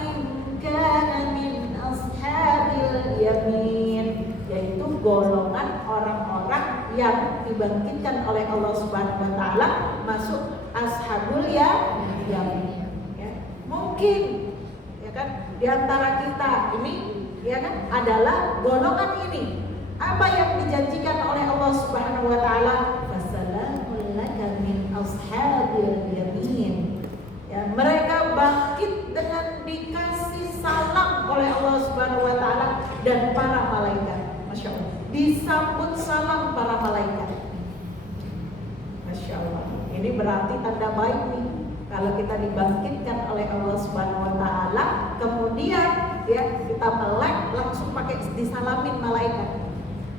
in kana min ashabil yamin, yaitu golongan orang-orang yang dibangkitkan oleh Allah Subhanahu wa Ta'ala masuk ashabul yamin. Ya, mungkin ya kan di antara kita ini ya kan adalah golongan ini. Apa yang dijanjikan oleh Allah Subhanahu wa Ta'ala? Wassalamun laka min ashabil yamin. Ya, mereka bangkit dengan dikasih salam oleh Allah Subhanahu wa Ta'ala dan para malaikat. Masya Allah, disambut salam para malaikat. Masya Allah, ini berarti tanda baik nih. Kalau kita dibangkitkan oleh Allah Subhanahu wa Ta'ala, kemudian ya kita melek langsung pakai disalamin malaikat.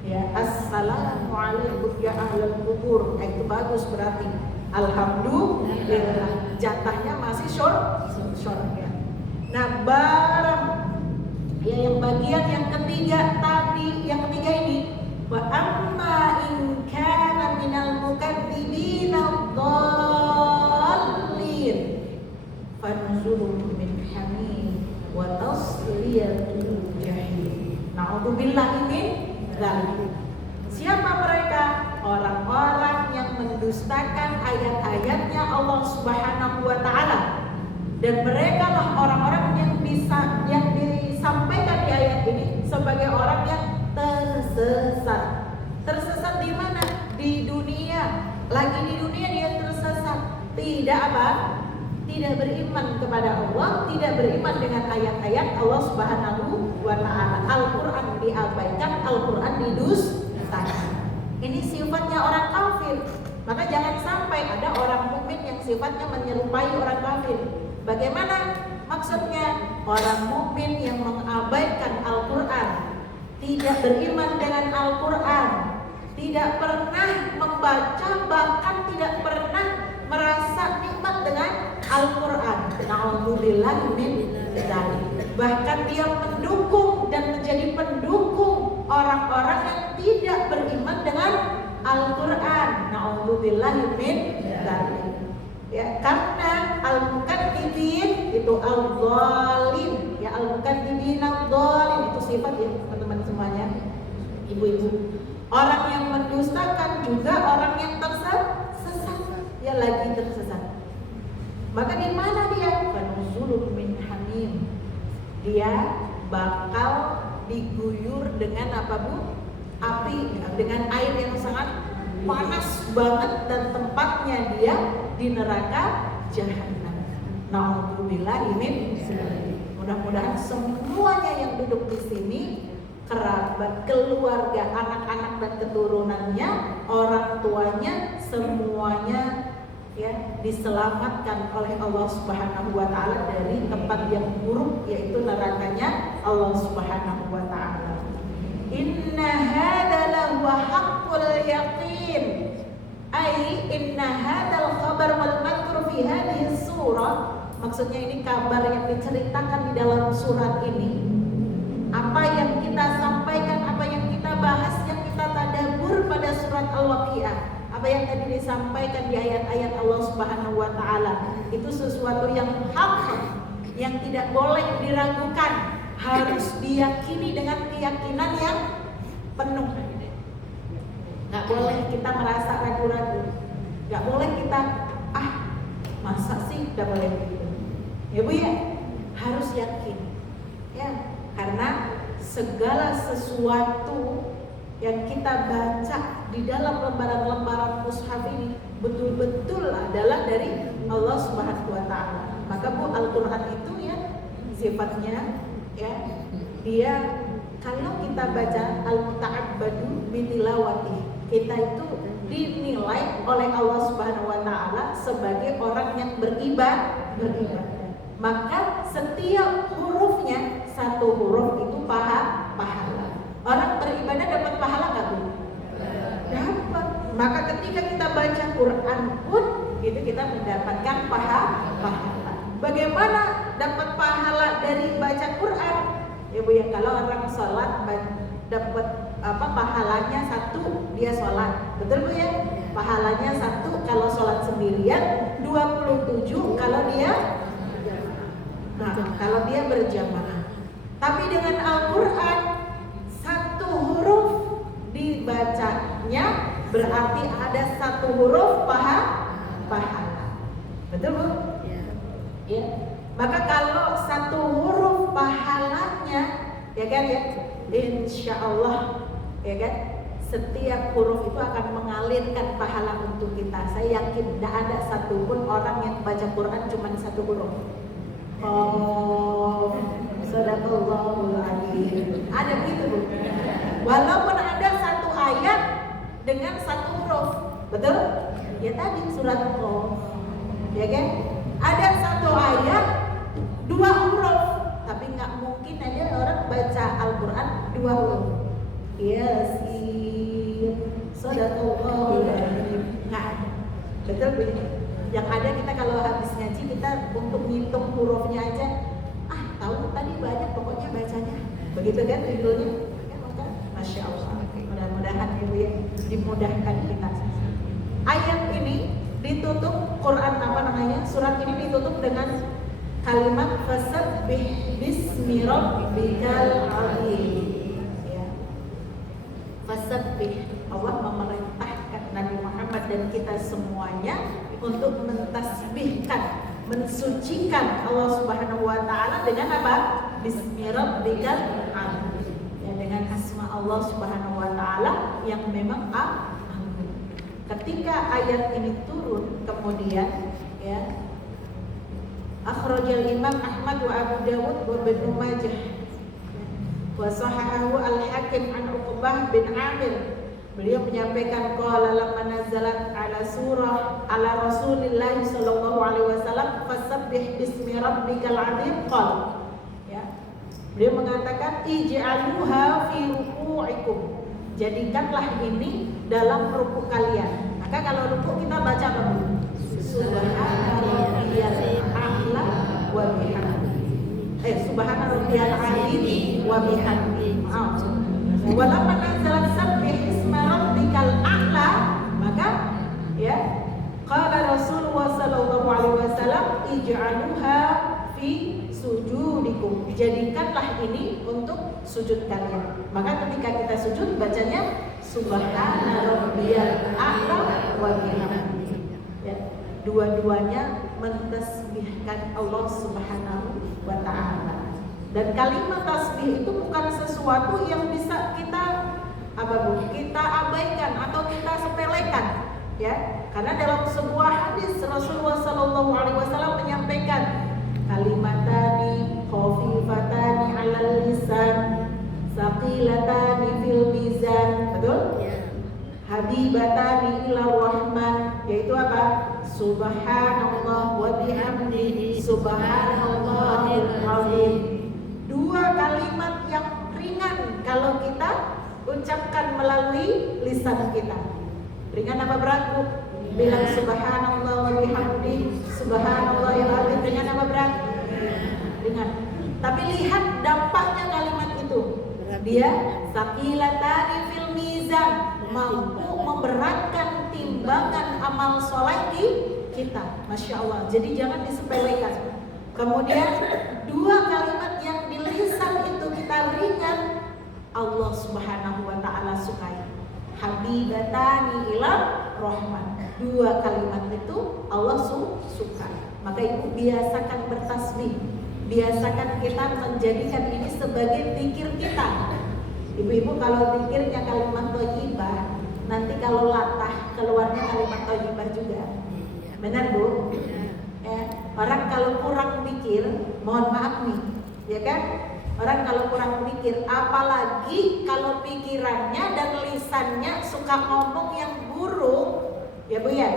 Ya, assalamualaikum ya ahlal kubur. Itu bagus berarti. Alhamdulillah. Jatahnya masih surga. Nah, barang ya yang bagian yang ketiga tadi, yang ketiga ini wa amma in kana minal mukadzibin ad-dallin fanzulun min hamim wa tasliyatun jahim. Na'udzubillahi min dzalik. Siapa mereka? Orang-orang yang mendustakan ayat-ayatnya Allah Subhanahu wa taala. Dan mereka lah orang-orang yang disampaikan di ayat ini sebagai orang yang tersesat. Tersesat di mana? Di dunia. Lagi di dunia dia tersesat. Tidak apa? Tidak beriman kepada Allah, tidak beriman dengan ayat-ayat Allah Subhanahu wa taala. Al-Qur'an diabaikan, Al-Qur'an didustakan. Ini sifatnya orang kafir. Maka jangan sampai ada orang mukmin yang sifatnya menyerupai orang kafir. Bagaimana maksudnya? Orang mukmin yang mengabaikan Al-Qur'an, tidak beriman dengan Al-Qur'an, tidak pernah membaca, bahkan tidak pernah merasa nikmat dengan Al-Qur'an. Na'udzubillahi min dzalik. Bahkan dia mendukung dan menjadi pendukung orang-orang yang tidak beriman dengan Al-Qur'an. Na'udzubillahi min dzalik. Ya, karena al-mukadzibin itu al-dhalin, ya al-mukadzibin al-dhalin itu sifat ya teman-teman semuanya, ibu-ibu. Orang yang mendustakan juga orang yang tersesat, ya lagi tersesat. Maka di mana dia? Fanuzulun min hamim. Dia bakal diguyur dengan apa Bu? Api, dengan air yang sangat panas banget dan tempatnya dia di neraka jahanam. Na'udzubillahi min dzalik. Mudah-mudahan semuanya yang duduk di sini, kerabat, keluarga, anak-anak dan keturunannya, orang tuanya, semuanya ya diselamatkan oleh Allah Subhanahu wa taala dari tempat yang buruk, yaitu nerakanya Allah Subhanahu wa taala. Inna hadza lahu haqqul yaqin. Ai inna hadzal khabar wal madhkur fi hadhihi surah. Maksudnya ini kabar yang diceritakan di dalam surat ini. Apa yang kita sampaikan, apa yang kita bahas, yang kita tadabbur pada surat Al-Waqiah, apa yang tadi disampaikan di ayat-ayat Allah Subhanahu wa taala, itu sesuatu yang hak, yang tidak boleh diragukan, harus diyakini dengan keyakinan yang penuh. Gak boleh kita merasa ragu-ragu, gak boleh kita masa sih, gak boleh begitu ya Bu ya, harus yakin ya, karena segala sesuatu yang kita baca di dalam lembaran-lembaran mushaf ini betul-betul adalah dari Allah Subhanahu wa taala. Maka Bu, Al-Qur'an itu ya sifatnya ya, dia kalau kita baca al-muta'abbadu bitilawati, kita itu dinilai oleh Allah Subhanahu wa taala sebagai orang yang beribadah. Maka setiap hurufnya, satu huruf itu pahala. Orang beribadah dapat pahala enggak Bu? Dapat. Maka ketika kita baca Quran pun itu kita mendapatkan pahala. Bagaimana dapat pahala dari baca Quran? Ya Bu ya, kalau orang sholat dapat pahalanya satu, dia sholat, betul Bu ya? Pahalanya satu kalau sholat sendirian, 27 kalau dia berjamaah. Tapi dengan Al-Quran, satu huruf dibacanya berarti ada satu huruf pahala. Betul Bu? Ya. Maka kalau satu huruf pahalanya, ya kan ya, insya Allah, ya kan, setiap huruf itu akan mengalirkan pahala untuk kita. Saya yakin tidak ada satupun orang yang baca Quran cuma satu huruf. Oh, sadaqallahul adzim. Ada begitu Bu. Walaupun ada satu ayat dengan satu huruf, betul? Ya tadi surat Qaf, ya kan? Ada satu ayat dua huruf, tapi nggak mungkin ada orang baca Al-Quran dua huruf. Yasin. Shadaqallahul adzim. Nggak ada. Betul Bu? Yang ada kita kalau habis ngaji kita untuk ngitung hurufnya aja, tahu tadi banyak pokoknya bacanya. Begitu kan judulnya? Ya, maka Masya Allah. Mudah-mudahan Ibu ya dimudahkan kita. Ayat ini ditutup surat ini ditutup dengan kalimat fasabbih bismi rabbikal azim. Ya. Fasabbih, Allah memerintahkan Nabi Muhammad dan kita semuanya untuk mentasbihkan, mensucikan Allah Subhanahu wa taala dengan apa? Bismi rabbikal azim. Ya, dengan asma Allah Subhanahu wa taala yang memang agung. Ketika ayat ini turun kemudian ya akhrajal Imam Ahmad wa Abu Dawud wa Ibnu Majah wa sahahahu Al-Hakim an Uqbah bin Amir. Beliau menyampaikan qala lamma nazalat ala surah ala Rasulillah sallallahu alaihi wasallam fasabbih bismi rabbikal azim qala. Ya. Beliau mengatakan ij'aluha fi ruku'ikum. Jadikanlah ini dalam ruku kalian. Maka kalau ruku kita baca apa? Subhana rabbiyal a'la wa bihamdihi. Subhana rabbiyal azim wa bihamdihi. Walamma nazalat sabbih isma rabbikal a'la, maka ya qala Rasulullah sallallahu alaihi wasallam ij'aluha fi sujudikum. Jadikanlah ini untuk sujud kalian. Maka ketika kita sujud bacanya subhana rabbiyal a'la wa bihamdihi. Ya, dua-duanya mentasbihkan Allah Subhanahu wa taala. Dan kalimat tasbih itu bukan sesuatu yang bisa kita kita abaikan atau kita sepelekan, ya. Karena dalam sebuah hadis Rasulullah sallallahu alaihi wasallam menyampaikan kalimatani khafifatani 'alal lisan saqilatani fil mizan. Betul? Habibatani ila rahman, yaitu apa? Subhanallah wa bihamdihi subhanallahil azim. Dua kalimat yang ringan kalau kita ucapkan melalui lisan kita. Ringan apa berat Bu? Bilang subhanallah wa bihamdihi subhanallahil azim. Ringan apa berat? Ringan. Tapi lihat dampaknya kalimat itu. Dia saqilatani fil mizan, mampu memberatkan timbangan amal soleh di kita. Masya Allah. Jadi jangan disepelekan. Kemudian dua kalimat yang di lisan itu kita ringan, Allah Subhanahu wa taala sukai. Habibatani ila rahman. Dua kalimat itu Allah suka. Maka ibu biasakan bertasbih. Biasakan kita menjadikan ini sebagai zikir kita. Ibu-ibu kalau zikirnya kalimat thayyibah, nanti kalau latah keluarnya kalimat thayyibah juga. Benar Bu? Orang kalau kurang mikir, mohon maaf nih, ya kan? Orang kalau kurang mikir, apalagi kalau pikirannya dan lisannya suka ngomong yang buruk, ya Bu ya,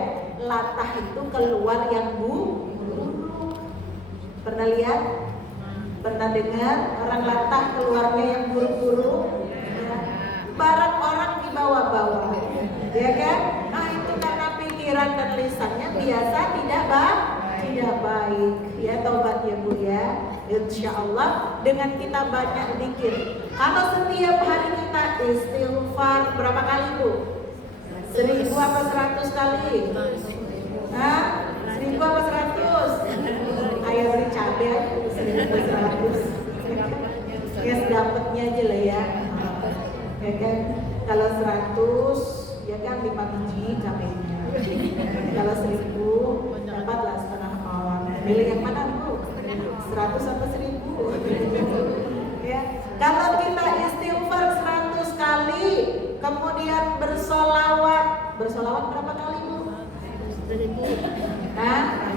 latah itu keluar yang buruk. Pernah lihat? Pernah dengar orang latah keluarnya yang buruk-buruk? Ya. Barang orang dibawa-bawa, ya kan? Nah itu karena pikiran dan lisannya biasa tidak baik. Ya taubat ya Bu ya. Insya Allah dengan kita banyak zikir. Kalau setiap hari kita istighfar berapa kali Bu? 1000 apa 100 kali? Hah? 1000 apa 100? Ayo beli cabai aja 1100. Ya sedapatnya aja lah ya. Ya kan? Kalau 100 ya kan 5 biji cabainya. Kalau 1000 dapatlah setengah mawar. Pilih yang mana Bu? 100 atau 1000? Ya. Kalau kita istighfar 100 kali, kemudian bersolawat berapa kali Bu? 1000. Nah,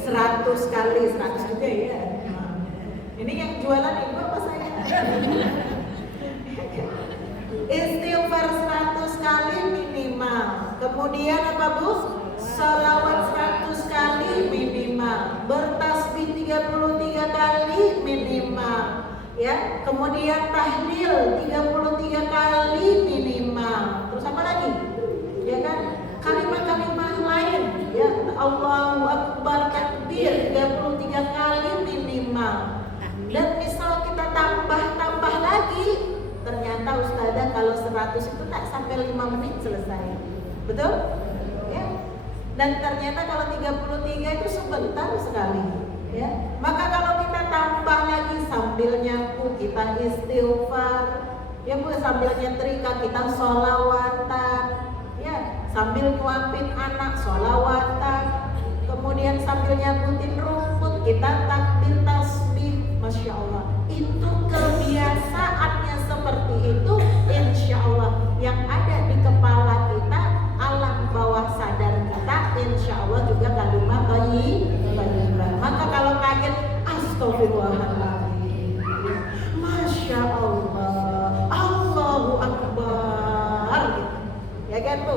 100 kali, 100 juga ya. Ini yang jualan Ibu apa saya? Istighfar 100 kali minimal. Kemudian apa Bu? Salawat 100 kali minimal. Bertasbih 33 kali minimal. Ya, kemudian tahlil 33 kali 100 itu tak sampai 5 menit selesai. Betul? Ya. Dan ternyata kalau 33 itu sebentar sekali. Ya. Maka kalau kita tambah lagi sambil nyapu kita istighfar, ya Bu, sambil nyetrika kita sholawatan, ya, sambil nyuapin anak sholawatan, kemudian sambil nyabutin rumput kita takbir tasbih, masya Allah. Itu kebiasaannya seperti itu, insya Allah yang ada di kepala kita, alam bawah sadar kita, insya Allah juga kalimat thayyibah. Maka kalau kaget, astagfirullahaladzim, masya Allah, Allahu Akbar, gitu. Ya kan Bu?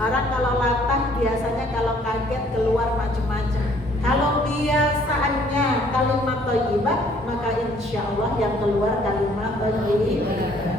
Orang kalau latah biasanya kalau kaget keluar macam-macam. Kalau biasaannya kalimat thayyibah, maka insya Allah yang keluar kalimat thayyibah.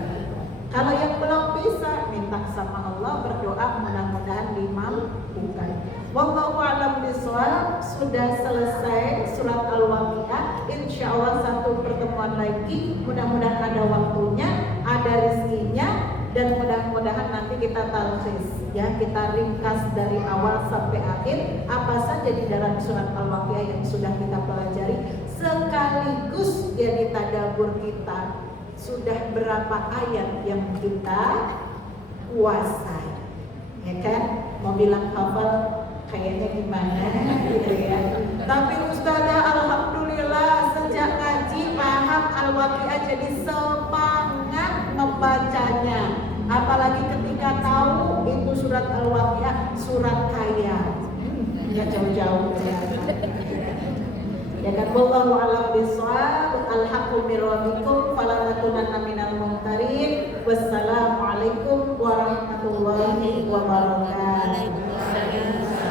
Kalau yang belum bisa, minta sama Allah, berdoa, mudah-mudahan dimampukan. Wallahu a'lam bishawab. Sudah selesai surat Al-Waqiah. Insya Allah satu pertemuan lagi, mudah-mudahan ada waktunya, ada rezekinya, dan mudah-mudahan nanti kita talkhis, ya, kita ringkas dari awal sampai akhir apa saja di dalam surat Al-Waqiah yang sudah kita pelajari, sekaligus jadi tadabbur kita. Sudah berapa ayat yang kita kuasai, ya kan? Mau bilang hafal kayaknya gimana gitu ya. Tapi Ustazah alhamdulillah sejak ngaji paham Al-Waqiah jadi semangat membacanya. Apalagi ketika tahu itu surat Al-Waqiah surat kaya. Ya jauh-jauh ya. Ya kan, wallahu a'lam bishawab. Al-haqqu min rabbikum fala takunanna minal mumtarin. Wassalamualaikum warahmatullahi wabarakatuh.